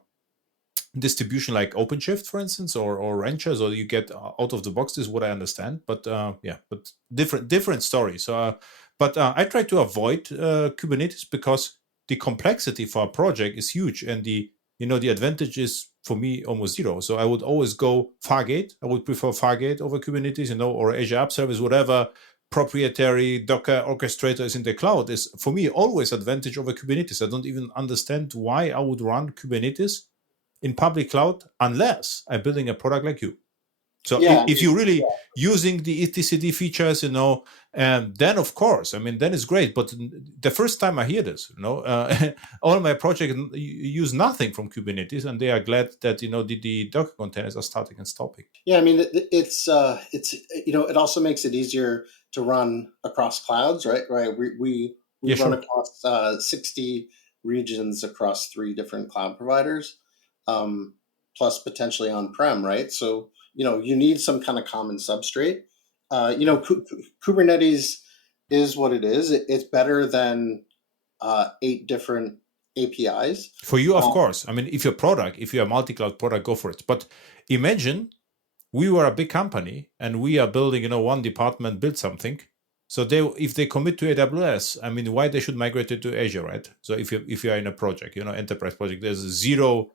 distribution like OpenShift, for instance, or Rancher, so you get out of the box, this is what I understand. But but different story. So but I try to avoid Kubernetes because the complexity for a project is huge, and the advantage is for me almost zero. So I would always go Fargate. I would prefer Fargate over Kubernetes, or Azure App Service, whatever proprietary Docker orchestrator is in the cloud is for me always advantage over Kubernetes. I don't even understand why I would run Kubernetes in public cloud unless I'm building a product like you. So if you're really using the etcd features, then of course, then it's great. But the first time I hear this, all my projects use nothing from Kubernetes, and they are glad that the Docker containers are starting and stopping. Yeah, it's it also makes it easier to run across clouds, right? We run across 60 regions across 3 different cloud providers, plus potentially on-prem, right? So you need some kind of common substrate. Kubernetes is what it is. It's better than 8 different APIs. For you, of course. If you're a multi-cloud product, go for it. But imagine we were a big company and we are building, one department build something. So if they commit to AWS, why they should migrate it to Azure, right? So if you are in a project, enterprise project, there's zero.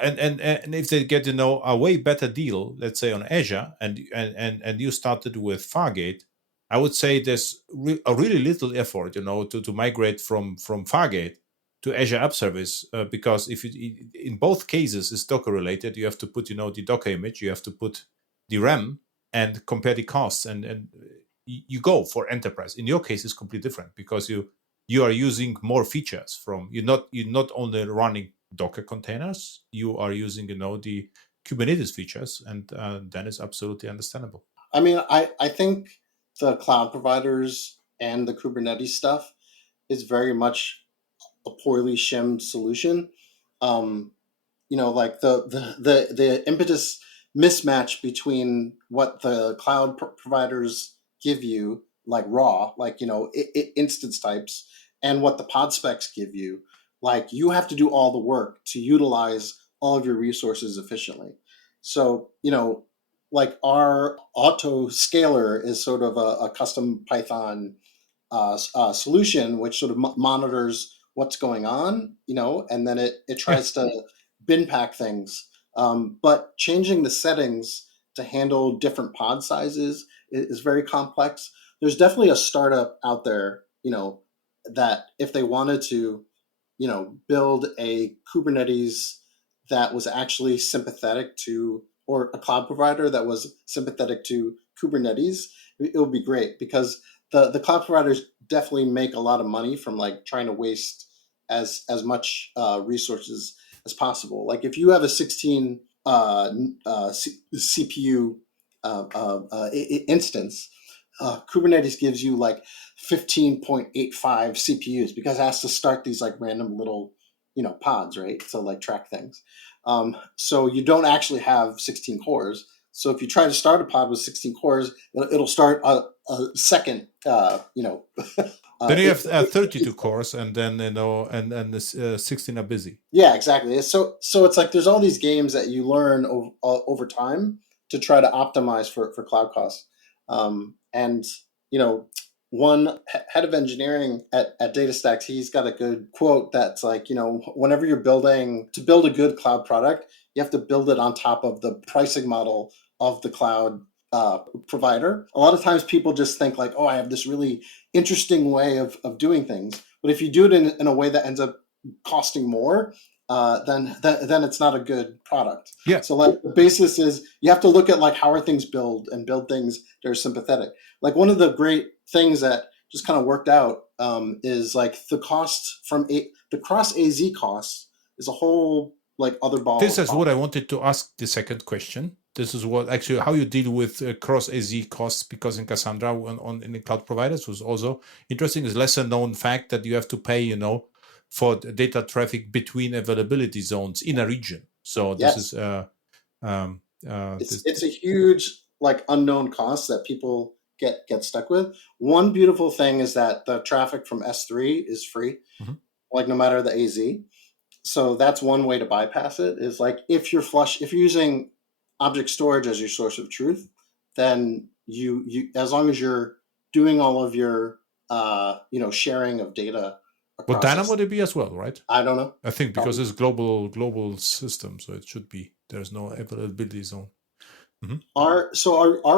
And if they get a way better deal, let's say on Azure, and you started with Fargate, I would say there's a really little effort, to migrate from Fargate to Azure App Service, because if in both cases it's Docker related, you have to put the Docker image, you have to put the RAM and compare the costs, and you go for enterprise. In your case, it's completely different because you are using more features from you're not only running Docker containers, you are using the Kubernetes features, and then it's absolutely understandable. I think the cloud providers and the Kubernetes stuff is very much a poorly shimmed solution. Like the impetus mismatch between what the cloud providers give you, like raw, like instance types, and what the pod specs give you. Like you have to do all the work to utilize all of your resources efficiently. So like our auto scaler is sort of a custom Python solution, which sort of monitors what's going on, and then it Yeah. tries to bin pack things. But changing the settings to handle different pod sizes is very complex. There's definitely a startup out there, that if they wanted to, build a Kubernetes that was actually sympathetic to, or a cloud provider that was sympathetic to Kubernetes, it would be great, because the cloud providers definitely make a lot of money from like trying to waste as much resources as possible. Like if you have a 16 CPU instance, Kubernetes gives you like 15.85 CPUs because it has to start these like random little, pods, right? To like track things. So you don't actually have 16 cores. So if you try to start a pod with 16 cores, it'll start a second, Then you have 32 cores, and then and the 16 are busy. Yeah, exactly. So it's like there's all these games that you learn over time to try to optimize for cloud costs. And one head of engineering at DataStax, he's got a good quote that's like, whenever you're to build a good cloud product, you have to build it on top of the pricing model of the cloud provider. A lot of times people just think like, oh, I have this really interesting way of doing things. But if you do it in a way that ends up costing more, then it's not a good product. Yeah. So like the basis is you have to look at like how are things built and build things that are sympathetic. Like one of the great things that just kind of worked out is like the cost from the cross AZ costs is a whole like other ball. This is what I wanted to ask the second question. This is what actually how you deal with cross AZ costs, because in Cassandra in the cloud providers was also interesting. Is lesser known fact that you have to pay, for data traffic between availability zones in a region. So this is it's a huge like unknown cost that people get stuck with. One beautiful thing is that the traffic from S3 is free, like no matter the AZ. So that's one way to bypass it, is like if you're using object storage as your source of truth, then you as long as you're doing all of your sharing of data but across DynamoDB as well, right? I don't know. I think because it's global system, so it should be. There's no availability zone. Our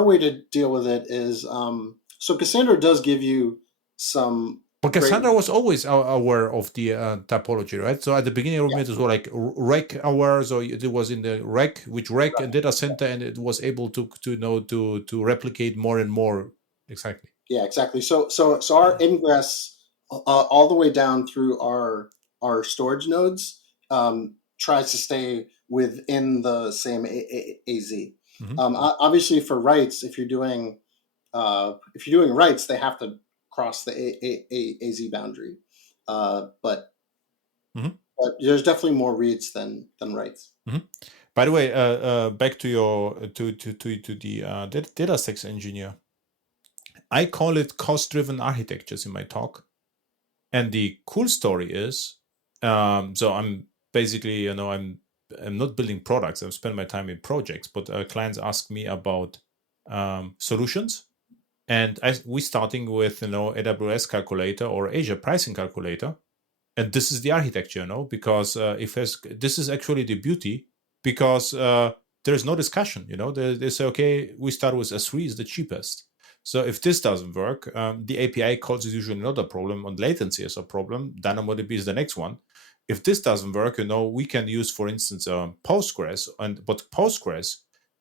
way to deal with it is so Cassandra does give you some. But Cassandra was always aware of the topology, right? So at the beginning of it was like rack aware, so it was in the rack, which rack and data center, and it was able to replicate more and more. Exactly. Yeah, exactly. So our ingress all the way down through our storage nodes tries to stay within the same AZ. Obviously, for writes, if you're doing writes, they have to cross the AZ boundary. But there's definitely more reads than writes. By the way, back to your to the DataStax engineer. I call it cost-driven architectures in my talk, and the cool story is, so I'm basically, I'm not building products. I'm spending my time in projects, but clients ask me about solutions, and we starting with AWS calculator or Azure pricing calculator, and this is the architecture, because this is actually the beauty, because there's no discussion. They say, okay, we start with S3 is the cheapest. So if this doesn't work, the API calls is usually not a problem, and latency is a problem. DynamoDB is the next one. If this doesn't work, we can use, for instance, Postgres, but Postgres,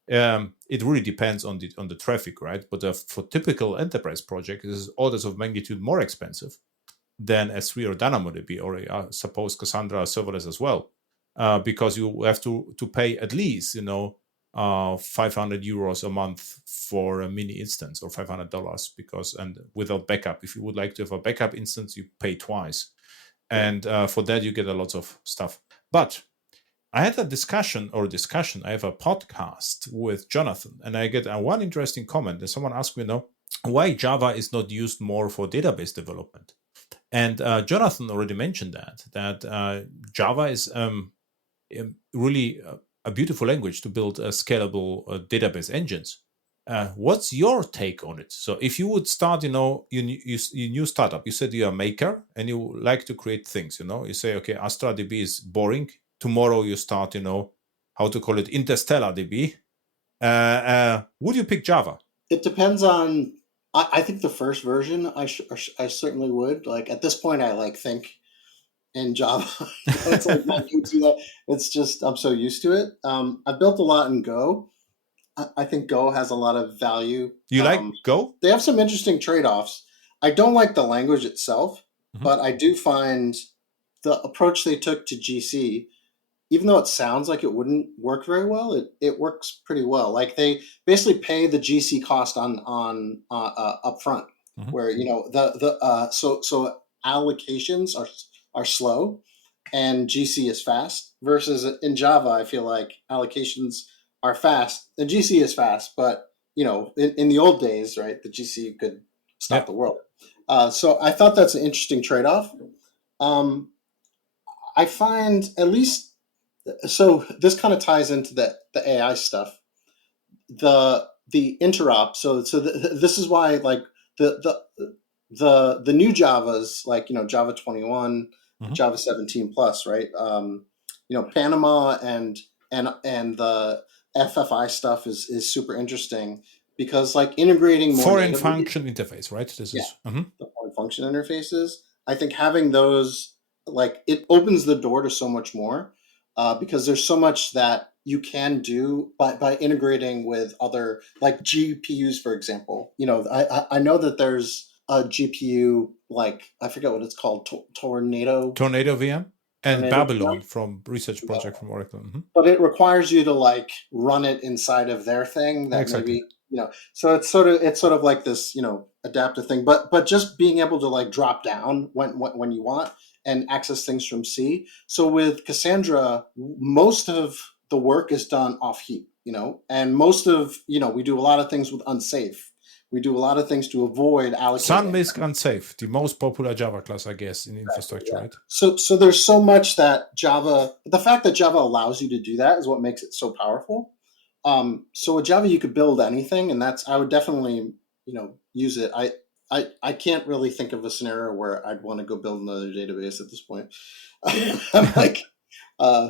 it really depends on the traffic, right? But for typical enterprise project, it is orders of magnitude more expensive than S3 or DynamoDB, or suppose Cassandra serverless as well, because you have to pay at least 500 euros a month for a mini instance, or $500, because, and without backup. If you would like to have a backup instance, you pay twice. And for that, you get a lot of stuff. But I had a discussion. I have a podcast with Jonathan, and I get one interesting comment. And someone asked me, why Java is not used more for database development. And Jonathan already mentioned that Java is really a beautiful language to build scalable database engines. What's your take on it? So if you would start, you new startup, you said you're a maker and you like to create things, you say, okay, AstraDB is boring. Tomorrow you start, how to call it, Interstellar DB. Would you pick Java? It depends on, I think the first version, I certainly would. Like at this point, I think in Java. It's like not new to that. It's just, I'm so used to it. I built a lot in Go. I think Go has a lot of value. You like Go? They have some interesting trade-offs. I don't like the language itself, but I do find the approach they took to GC, even though it sounds like it wouldn't work very well, it works pretty well. Like they basically pay the GC cost on upfront, where so allocations are slow and GC is fast. Versus in Java, I feel like allocations are fast and GC is fast, but in the old days, right, the GC could stop the world. So I thought that's an interesting trade-off. I find, at least, so this kind of ties into the AI stuff, the interop. So this is why like the new Javas, like Java 21, Java 17 plus, right? Panama and the FFI stuff is super interesting, because like integrating more foreign function interface, right? This is the foreign function interfaces. I think having those, like, it opens the door to so much more, because there's so much that you can do by integrating with other, like GPUs, for example. I know that there's a GPU, like, I forget what it's called, Tornado VM and Tornado Babylon VM? from research project from Oracle. But it requires you to like run it inside of their thing that Exactly. maybe so it's sort of like this adaptive thing, but just being able to like drop down when you want and access things from C. So with Cassandra, most of the work is done off heap, and most of we do a lot of things with unsafe. We do a lot of things to avoid allocating. Sunmisk unsafe, the most popular Java class, I guess, in infrastructure, right? So there's so much that Java, the fact that Java allows you to do that is what makes it so powerful. So with Java, you could build anything, and I would definitely, use it. I can't really think of a scenario where I'd want to go build another database at this point. I'm like,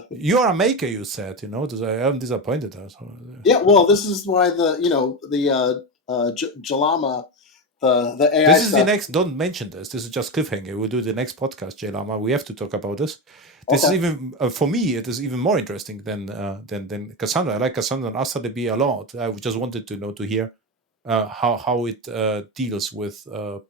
you are a maker, you said, I am disappointed. Yeah, well, this is why Jalama, the AI this is stuff. the next, don't mention this. This is just cliffhanger. We'll do the next podcast, Jalama. We have to talk about this. This is even, for me, it is even more interesting than Cassandra. I like Cassandra and AstraDB a lot. I just wanted to hear how it deals with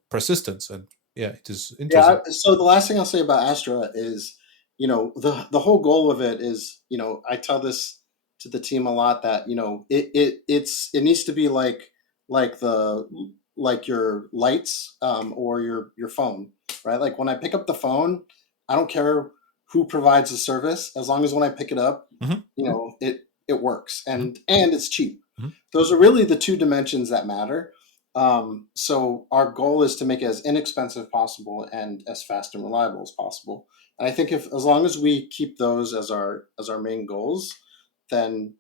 persistence. And yeah, it is interesting. Yeah, so the last thing I'll say about Astra is, the whole goal of it is, I tell this to the team a lot, that it needs to be like your lights, or your phone, right? Like when I pick up the phone, I don't care who provides the service, as long as when I pick it up, it works and it's cheap. Those are really the two dimensions that matter. So our goal is to make it as inexpensive possible and as fast and reliable as possible. And I think as long as we keep those as our main goals, then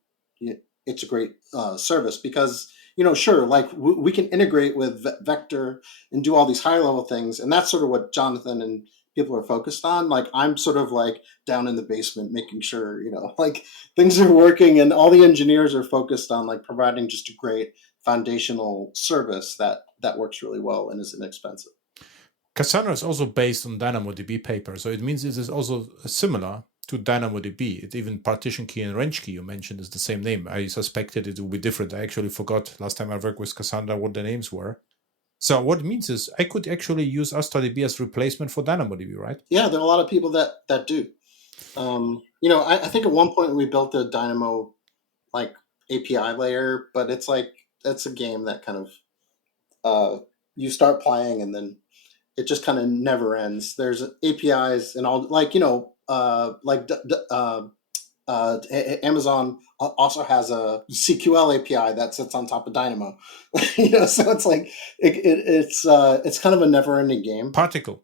it's a great service, because sure, like we can integrate with Vector and do all these higher level things, and that's sort of what Jonathan and people are focused on. Like I'm sort of like down in the basement making sure like things are working, and all the engineers are focused on like providing just a great foundational service that works really well and is inexpensive. Cassandra is also based on DynamoDB paper, so it means it is also similar to DynamoDB. It even partition key and range key you mentioned is the same name. I suspected it would be different. I actually forgot last time I worked with Cassandra what the names were. So what it means is I could actually use AstraDB as replacement for DynamoDB, right? Yeah, there are a lot of people that do. I think at one point we built a Dynamo like API layer, but it's like that's a game that kind of you start playing and then it just kind of never ends. There's APIs and all, like Amazon also has a SQL API that sits on top of Dynamo. So it's like it's kind of a never-ending game. Particle.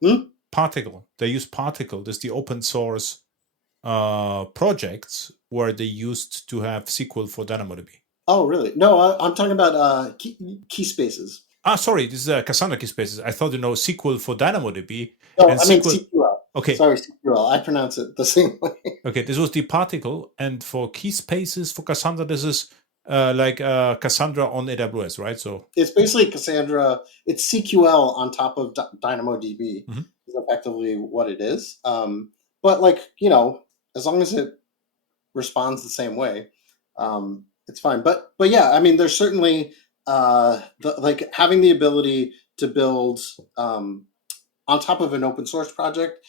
Particle. They use Particle. There's the open source projects where they used to have SQL for DynamoDB. Oh, really? No, I'm talking about key spaces. Sorry, this is Cassandra Key Spaces. I thought SQL for DynamoDB. No, I mean SQL. Okay. Sorry, SQL. I pronounce it the same way. Okay, this was the particle, and for key spaces for Cassandra, this is like Cassandra on AWS, right? So it's basically Cassandra. It's SQL on top of DynamoDB. Mm-hmm. Is effectively what it is. But as long as it responds the same way, it's fine. But yeah, I mean, there's certainly having the ability to build on top of an open source project.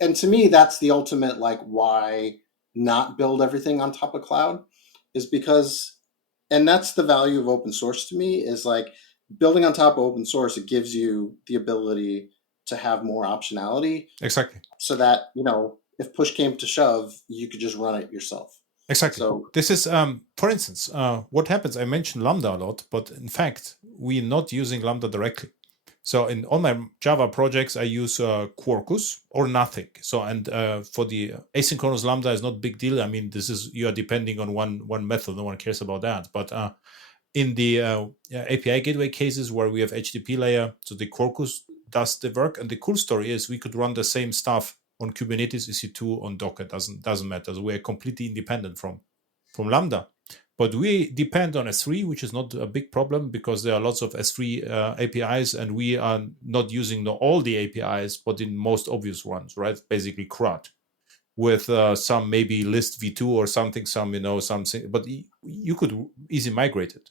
And to me, that's the ultimate why not build everything on top of cloud is because, and that's the value of open source to me is building on top of open source. It gives you the ability to have more optionality. Exactly. So that, if push came to shove, you could just run it yourself. Exactly. So this is, for instance, what happens, I mentioned Lambda a lot, but in fact, we're not using Lambda directly. So in all my Java projects, I use Quarkus or nothing. So, and for the asynchronous Lambda is not a big deal. I mean, you are depending on one method. No one cares about that. But in the API gateway cases where we have HTTP layer, so the Quarkus does the work. And the cool story is we could run the same stuff on Kubernetes, EC2, on Docker. Doesn't matter. So we are completely independent from Lambda. But we depend on S3, which is not a big problem because there are lots of S3 APIs, and we are not using all the APIs, but in most obvious ones, right? Basically CRUD with some maybe list v2 or something, something, but you could easily migrate it.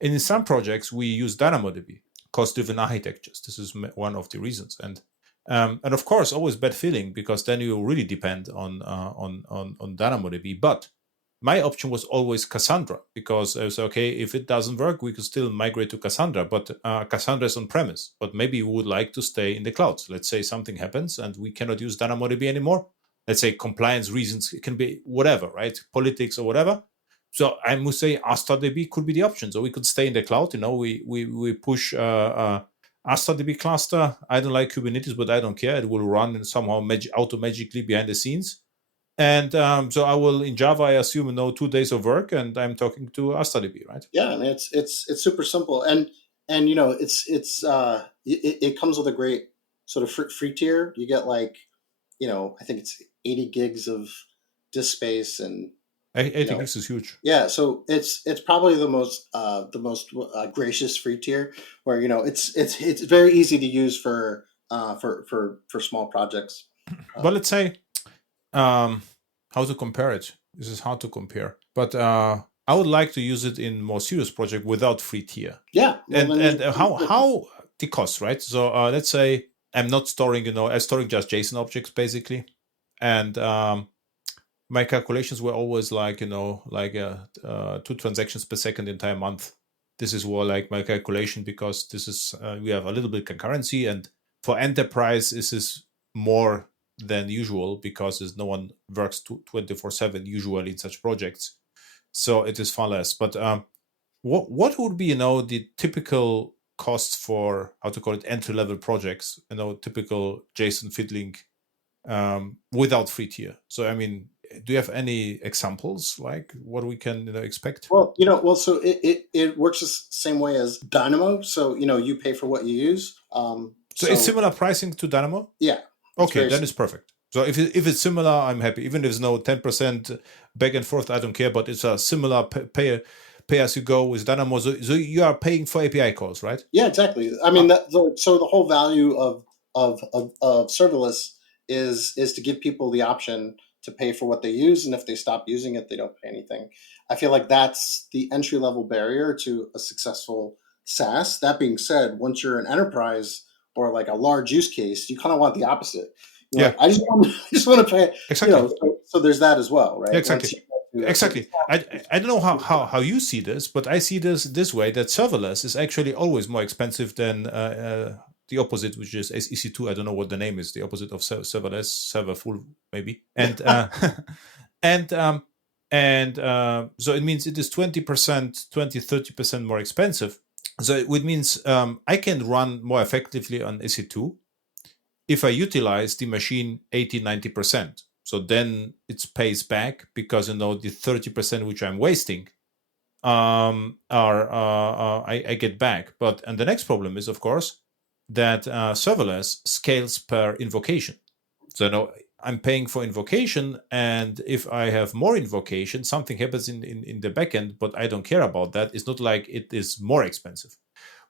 And in some projects, we use DynamoDB, cost-driven architectures. This is one of the reasons. And of course, always bad feeling because then you really depend on DynamoDB. But my option was always Cassandra because I was okay, if it doesn't work, we could still migrate to Cassandra, but Cassandra is on premise. But maybe we would like to stay in the cloud. So let's say something happens and we cannot use DynamoDB anymore. Let's say compliance reasons, it can be whatever, right? Politics or whatever. So I must say AstraDB could be the option. So we could stay in the cloud. We push AstraDB cluster. I don't like Kubernetes, but I don't care. It will run somehow auto-magically behind the scenes. And so I will, in Java, I assume, 2 days of work, and I'm talking to AstraDB, right? Yeah, I mean, it's super simple, and it comes with a great sort of free tier. You get I think it's 80 gigs of disk space, and 80 gigs is huge. Yeah, so it's probably the most gracious free tier where it's very easy to use for small projects. Well, let's say. How to compare it? This is hard to compare, but I would like to use it in more serious project without free tier. Yeah, and how the cost, right? So let's say I'm not storing, I'm storing just JSON objects basically, and my calculations were always 2 transactions per second entire month. This is more like my calculation because this is we have a little bit concurrency, and for enterprise this is more than usual because no one works 24/7 usually in such projects, so it is far less. But what would be the typical costs for entry-level projects, typical JSON fiddling without free tier? So I mean, do you have any examples like what we can expect? Well, so it works the same way as Dynamo. So you pay for what you use. So it's similar pricing to Dynamo? Yeah. Okay, then it's perfect. So if it's similar, I'm happy. Even if there's no 10% back and forth, I don't care. But it's a similar pay as you go with Dynamo. So you are paying for API calls, right? Yeah, exactly. I mean, so the whole value of serverless is to give people the option to pay for what they use, and if they stop using it, they don't pay anything. I feel like that's the entry level barrier to a successful SaaS. That being said, once you're an enterprise or a large use case, you kind of want the opposite. I just want to pay. Exactly. So there's that as well, right? Yeah, exactly. exactly. I don't know how you see this, but I see this way, that serverless is actually always more expensive than the opposite, which is EC2. I don't know what the name is. The opposite of serverless, serverful maybe. And so it means it is 20%, 30% more expensive. So it means I can run more effectively on EC2 if I utilize the machine 80-90%. So then it pays back, because the 30% which I'm wasting I get back. And the next problem is, of course, that serverless scales per invocation. So I'm paying for invocation, and if I have more invocation, something happens in the backend, but I don't care about that. It's not like it is more expensive.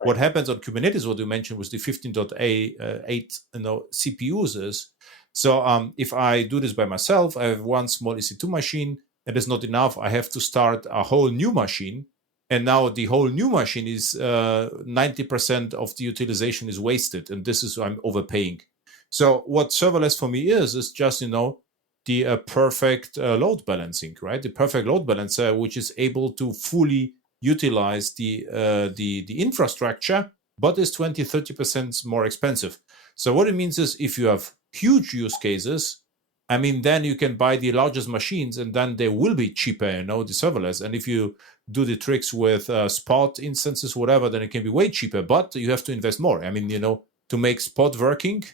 Right. What happens on Kubernetes, what you mentioned, was the 15.8 CPUs is. So if I do this by myself, I have one small EC2 machine. That is not enough. I have to start a whole new machine. And now the whole new machine is 90% of the utilization is wasted. And this is I'm overpaying. So what serverless for me is just, the perfect load balancing, right? The perfect load balancer, which is able to fully utilize the infrastructure, but is 20-30% more expensive. So what it means is, if you have huge use cases, then you can buy the largest machines, and then they will be cheaper, the serverless. And if you do the tricks with Spot instances, whatever, then it can be way cheaper, but you have to invest more. To make Spot working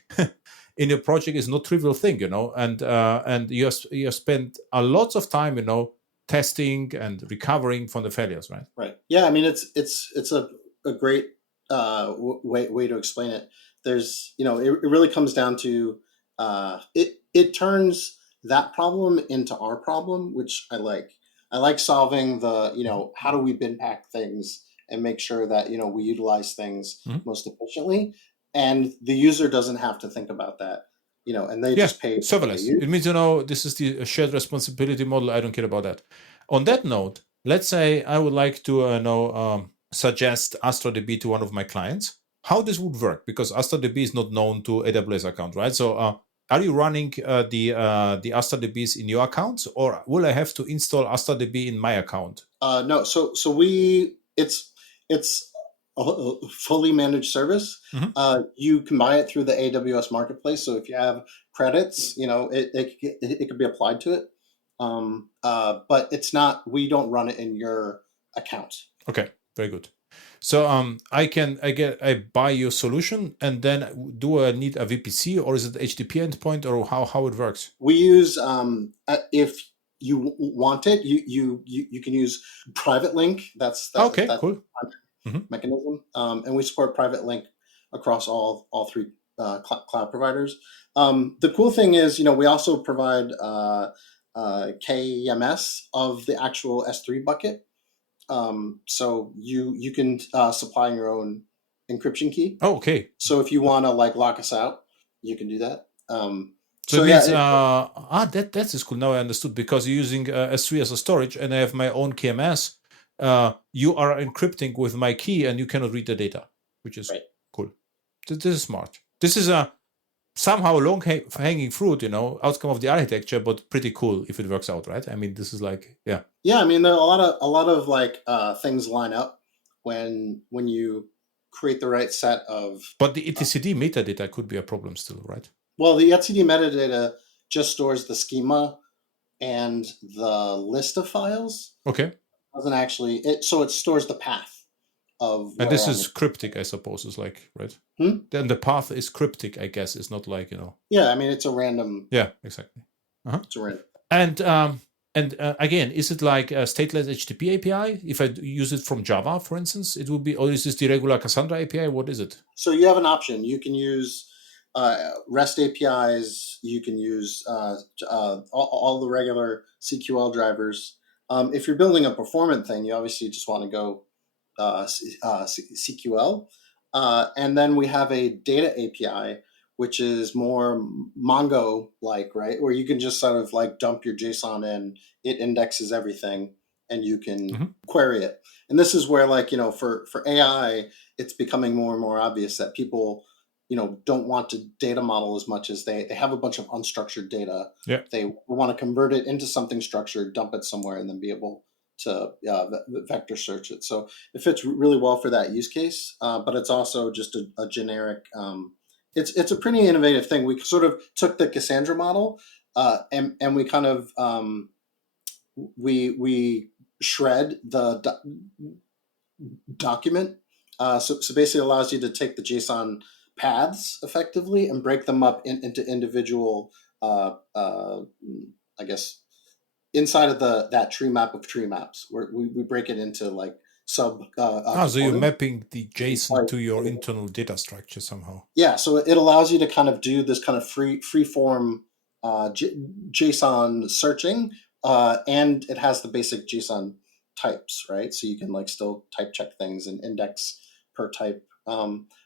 in your project is no trivial thing, and you spend a lot of time, testing and recovering from the failures, right? Right. Yeah. It's a great way to explain it. There's, it really comes down to it turns that problem into our problem, which I like. I like solving the, how do we bin pack things and make sure that, we utilize things most efficiently, and the user doesn't have to think about that, and they just pay. Serverless. It means, this is the shared responsibility model. I don't care about that. On that note, let's say I would like to suggest AstraDB to one of my clients. How this would work? Because AstraDB is not known to AWS account, right? So are you running the AstraDBs in your accounts, or will I have to install AstraDB in my account? No. So it's a fully managed service. You can buy it through the AWS marketplace. So if you have credits, it could be applied to it. But it's not. We don't run it in your account. Okay, very good. So I buy your solution, and then do I need a VPC, or is it HTTP endpoint, or how it works? We use if you want it, you can use private link. That's cool mechanism, and we support private link across all three cloud providers. The cool thing is, we also provide KMS of the actual S3 bucket. So you can supply your own encryption key. Oh, okay. So if you want to lock us out, you can do that. So it means that is cool. Now I understood, because you're using S3 as a storage, and I have my own KMS. You are encrypting with my key, and you cannot read the data, which is cool. This is smart. This is a somehow long hanging fruit, outcome of the architecture, but pretty cool if it works out, right? This is yeah. There are a lot of things line up when you create the right set of. But the etcd metadata could be a problem still, right? Well, the etcd metadata just stores the schema and the list of files. Okay. It doesn't actually. It stores the path of. And this is cryptic, I suppose, is right? Then the path is cryptic, I guess. It's not Yeah, it's a random. Yeah, exactly. It's a random. And again, is it like a stateless HTTP API? If I use it from Java, for instance, it would be, or is this the regular Cassandra API? What is it? So you have an option. You can use REST APIs. You can use all the regular CQL drivers. If you're building a performant thing, you obviously just want to go CQL. And then we have a data API, which is more Mongo-like, right? Where you can just sort of dump your JSON in, it indexes everything, and you can query it. And this is where for AI, it's becoming more and more obvious that people don't want to data model as much as they have a bunch of unstructured data. Yeah. They want to convert it into something structured, dump it somewhere, and then be able to vector search it. So it fits really well for that use case, but it's also just a generic. It's a pretty innovative thing. We sort of took the Cassandra model, and we kind of we shred the document. So basically, it allows you to take the JSON paths effectively and break them up into individual, I guess, inside of that tree map of tree maps, where we break it into like sub. So you're mapping the JSON to your internal data structure somehow. Yeah, so it allows you to kind of do this kind of free form JSON searching, and it has the basic JSON types, right? So you can like still type check things and index per type.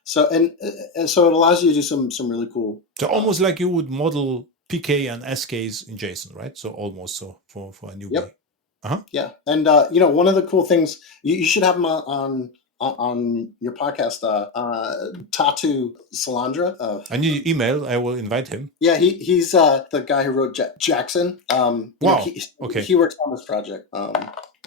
So it allows you to do some really cool. So almost like you would model PK and SKs in JSON, right? So almost so for a newbie. Yep. Yeah, and one of the cool things you should have them on your podcast, Tatu Salandra. I need your email. I will invite him. Yeah, he's the guy who wrote Jackson. Wow. He works on this project.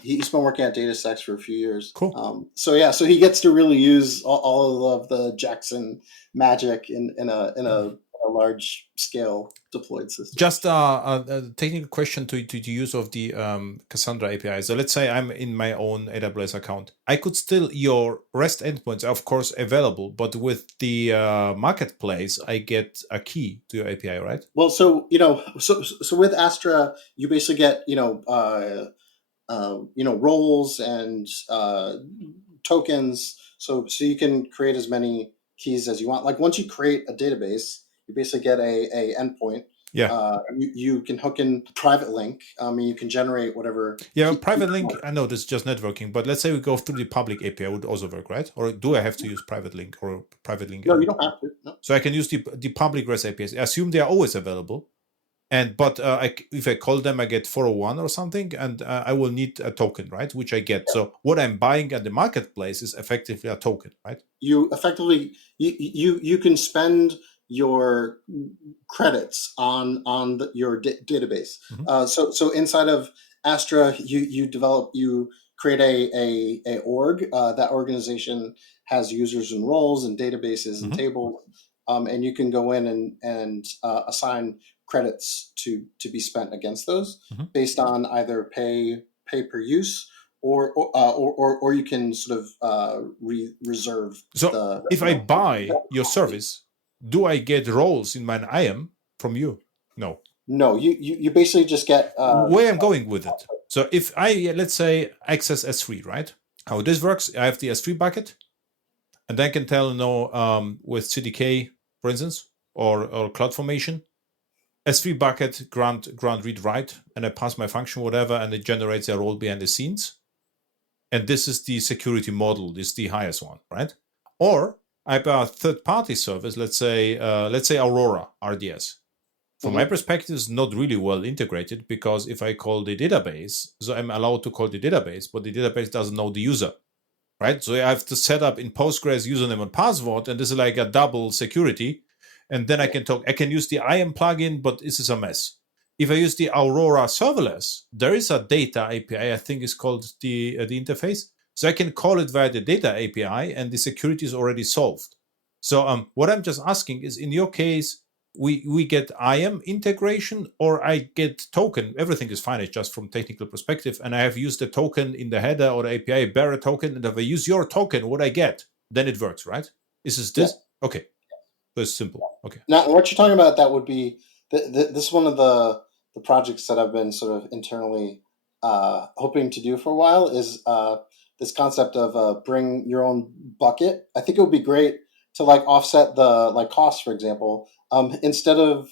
He's been working at DataStax for a few years. Cool. So he gets to really use all of the Jackson magic in a large scale deployed system. Just a technical question to the use of the Cassandra API. So let's say I'm in my own AWS account. I could still, your REST endpoints are of course available, but with the marketplace, I get a key to your API, right? Well, so with Astra, you basically get roles and tokens. So you can create as many keys as you want. Like once you create a database, you basically get a endpoint. Yeah. You can hook in private link. You can generate whatever. Yeah, private link. I know this is just networking, but let's say we go through the public API, would also work, right? Or do I have to use private link or private link? No, you don't have to. No. So I can use the public REST APIs. I assume they are always available. But if I call them, I get 401 or something, and I will need a token, right? Which I get. Yeah. So what I'm buying at the marketplace is effectively a token, right? You effectively you can spend your credits on your database. Mm-hmm. So inside of Astra, you create a org. That organization has users and roles and databases and tables, and you can go in and assign credits to be spent against those based on either pay per use or you can sort of reserve. So if I buy your service, do I get roles in my IAM from you? No. No, you basically just get where I'm going with it. So if I, let's say, access S3, right? How this works, I have the S3 bucket, and I can tell, with CDK, for instance, or CloudFormation, S3 bucket grant read write, and I pass my function, whatever, and it generates a role behind the scenes. And this is the security model. This is the highest one, right? Or I have a third-party service, let's say Aurora RDS. From my perspective, it's not really well integrated, because if I call the database, so I'm allowed to call the database, but the database doesn't know the user, right? So I have to set up in Postgres username and password, and this is like a double security. And then I can use the IAM plugin, but this is a mess. If I use the Aurora serverless, there is a data API, I think it's called the interface. So I can call it via the data API, and the security is already solved. So what I'm just asking is, in your case, we get IAM integration, or I get token. Everything is fine. It's just from technical perspective. And I have used the token in the header or the API, bear a token. And if I use your token, what I get, then it works, right? Is this? Yeah. Okay. So it's simple. Okay. Now, what you're talking about, that would be, this is one of the projects that I've been sort of internally hoping to do for a while, is this concept of bring your own bucket. I think it would be great to like offset the costs, for example. Instead of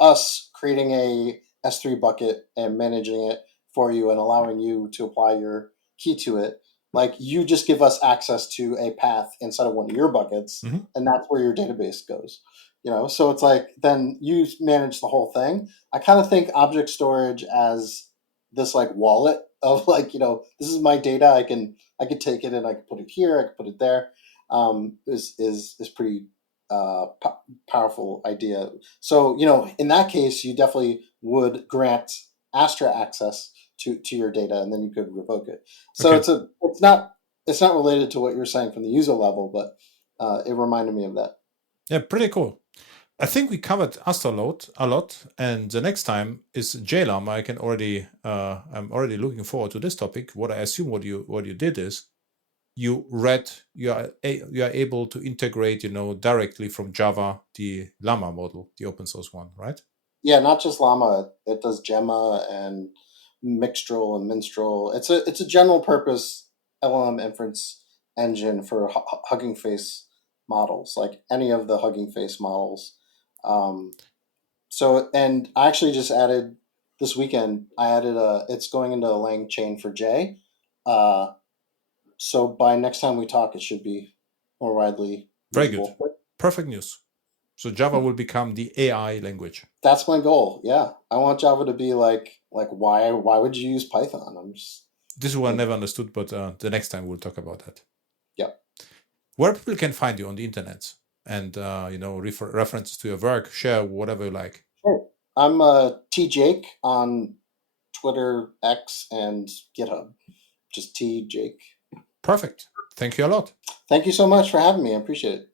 us creating a S3 bucket and managing it for you and allowing you to apply your key to it, like you just give us access to a path inside of one of your buckets, and that's where your database goes. So it's like, then you manage the whole thing. I kind of think object storage as this like wallet of like, this is my data. I can take it and I can put it here. I can put it there. Is pretty powerful idea. So, in that case, you definitely would grant Astra access to your data, and then you could revoke it. So Okay. it's not related to what you're saying from the user level, but it reminded me of that. Yeah, pretty cool. I think we covered Astra a lot, and the next time is JLAM. I'm already looking forward to this topic. What I assume what you did is you are able to integrate, directly from Java the Llama model, the open source one, right? Yeah, not just Llama. It does Gemma and Mixtral and Minstrel. It's a general purpose LLM inference engine for Hugging Face models, like any of the Hugging Face models. Um, and I actually just added this weekend. It's going into a Lang chain for J. Uh, so by next time we talk, it should be more widely Very good. usable. Perfect news. So Java will become the AI language. That's my goal. Yeah, I want Java to be like why would you use Python? This is what I never understood, but the next time we'll talk about that. Yeah. Where people can find you on the internet and references to your work, share whatever you like. Sure. I'm T Jake on Twitter, X, and GitHub. Just T Jake. Perfect. Thank you a lot. Thank you so much for having me. I appreciate it.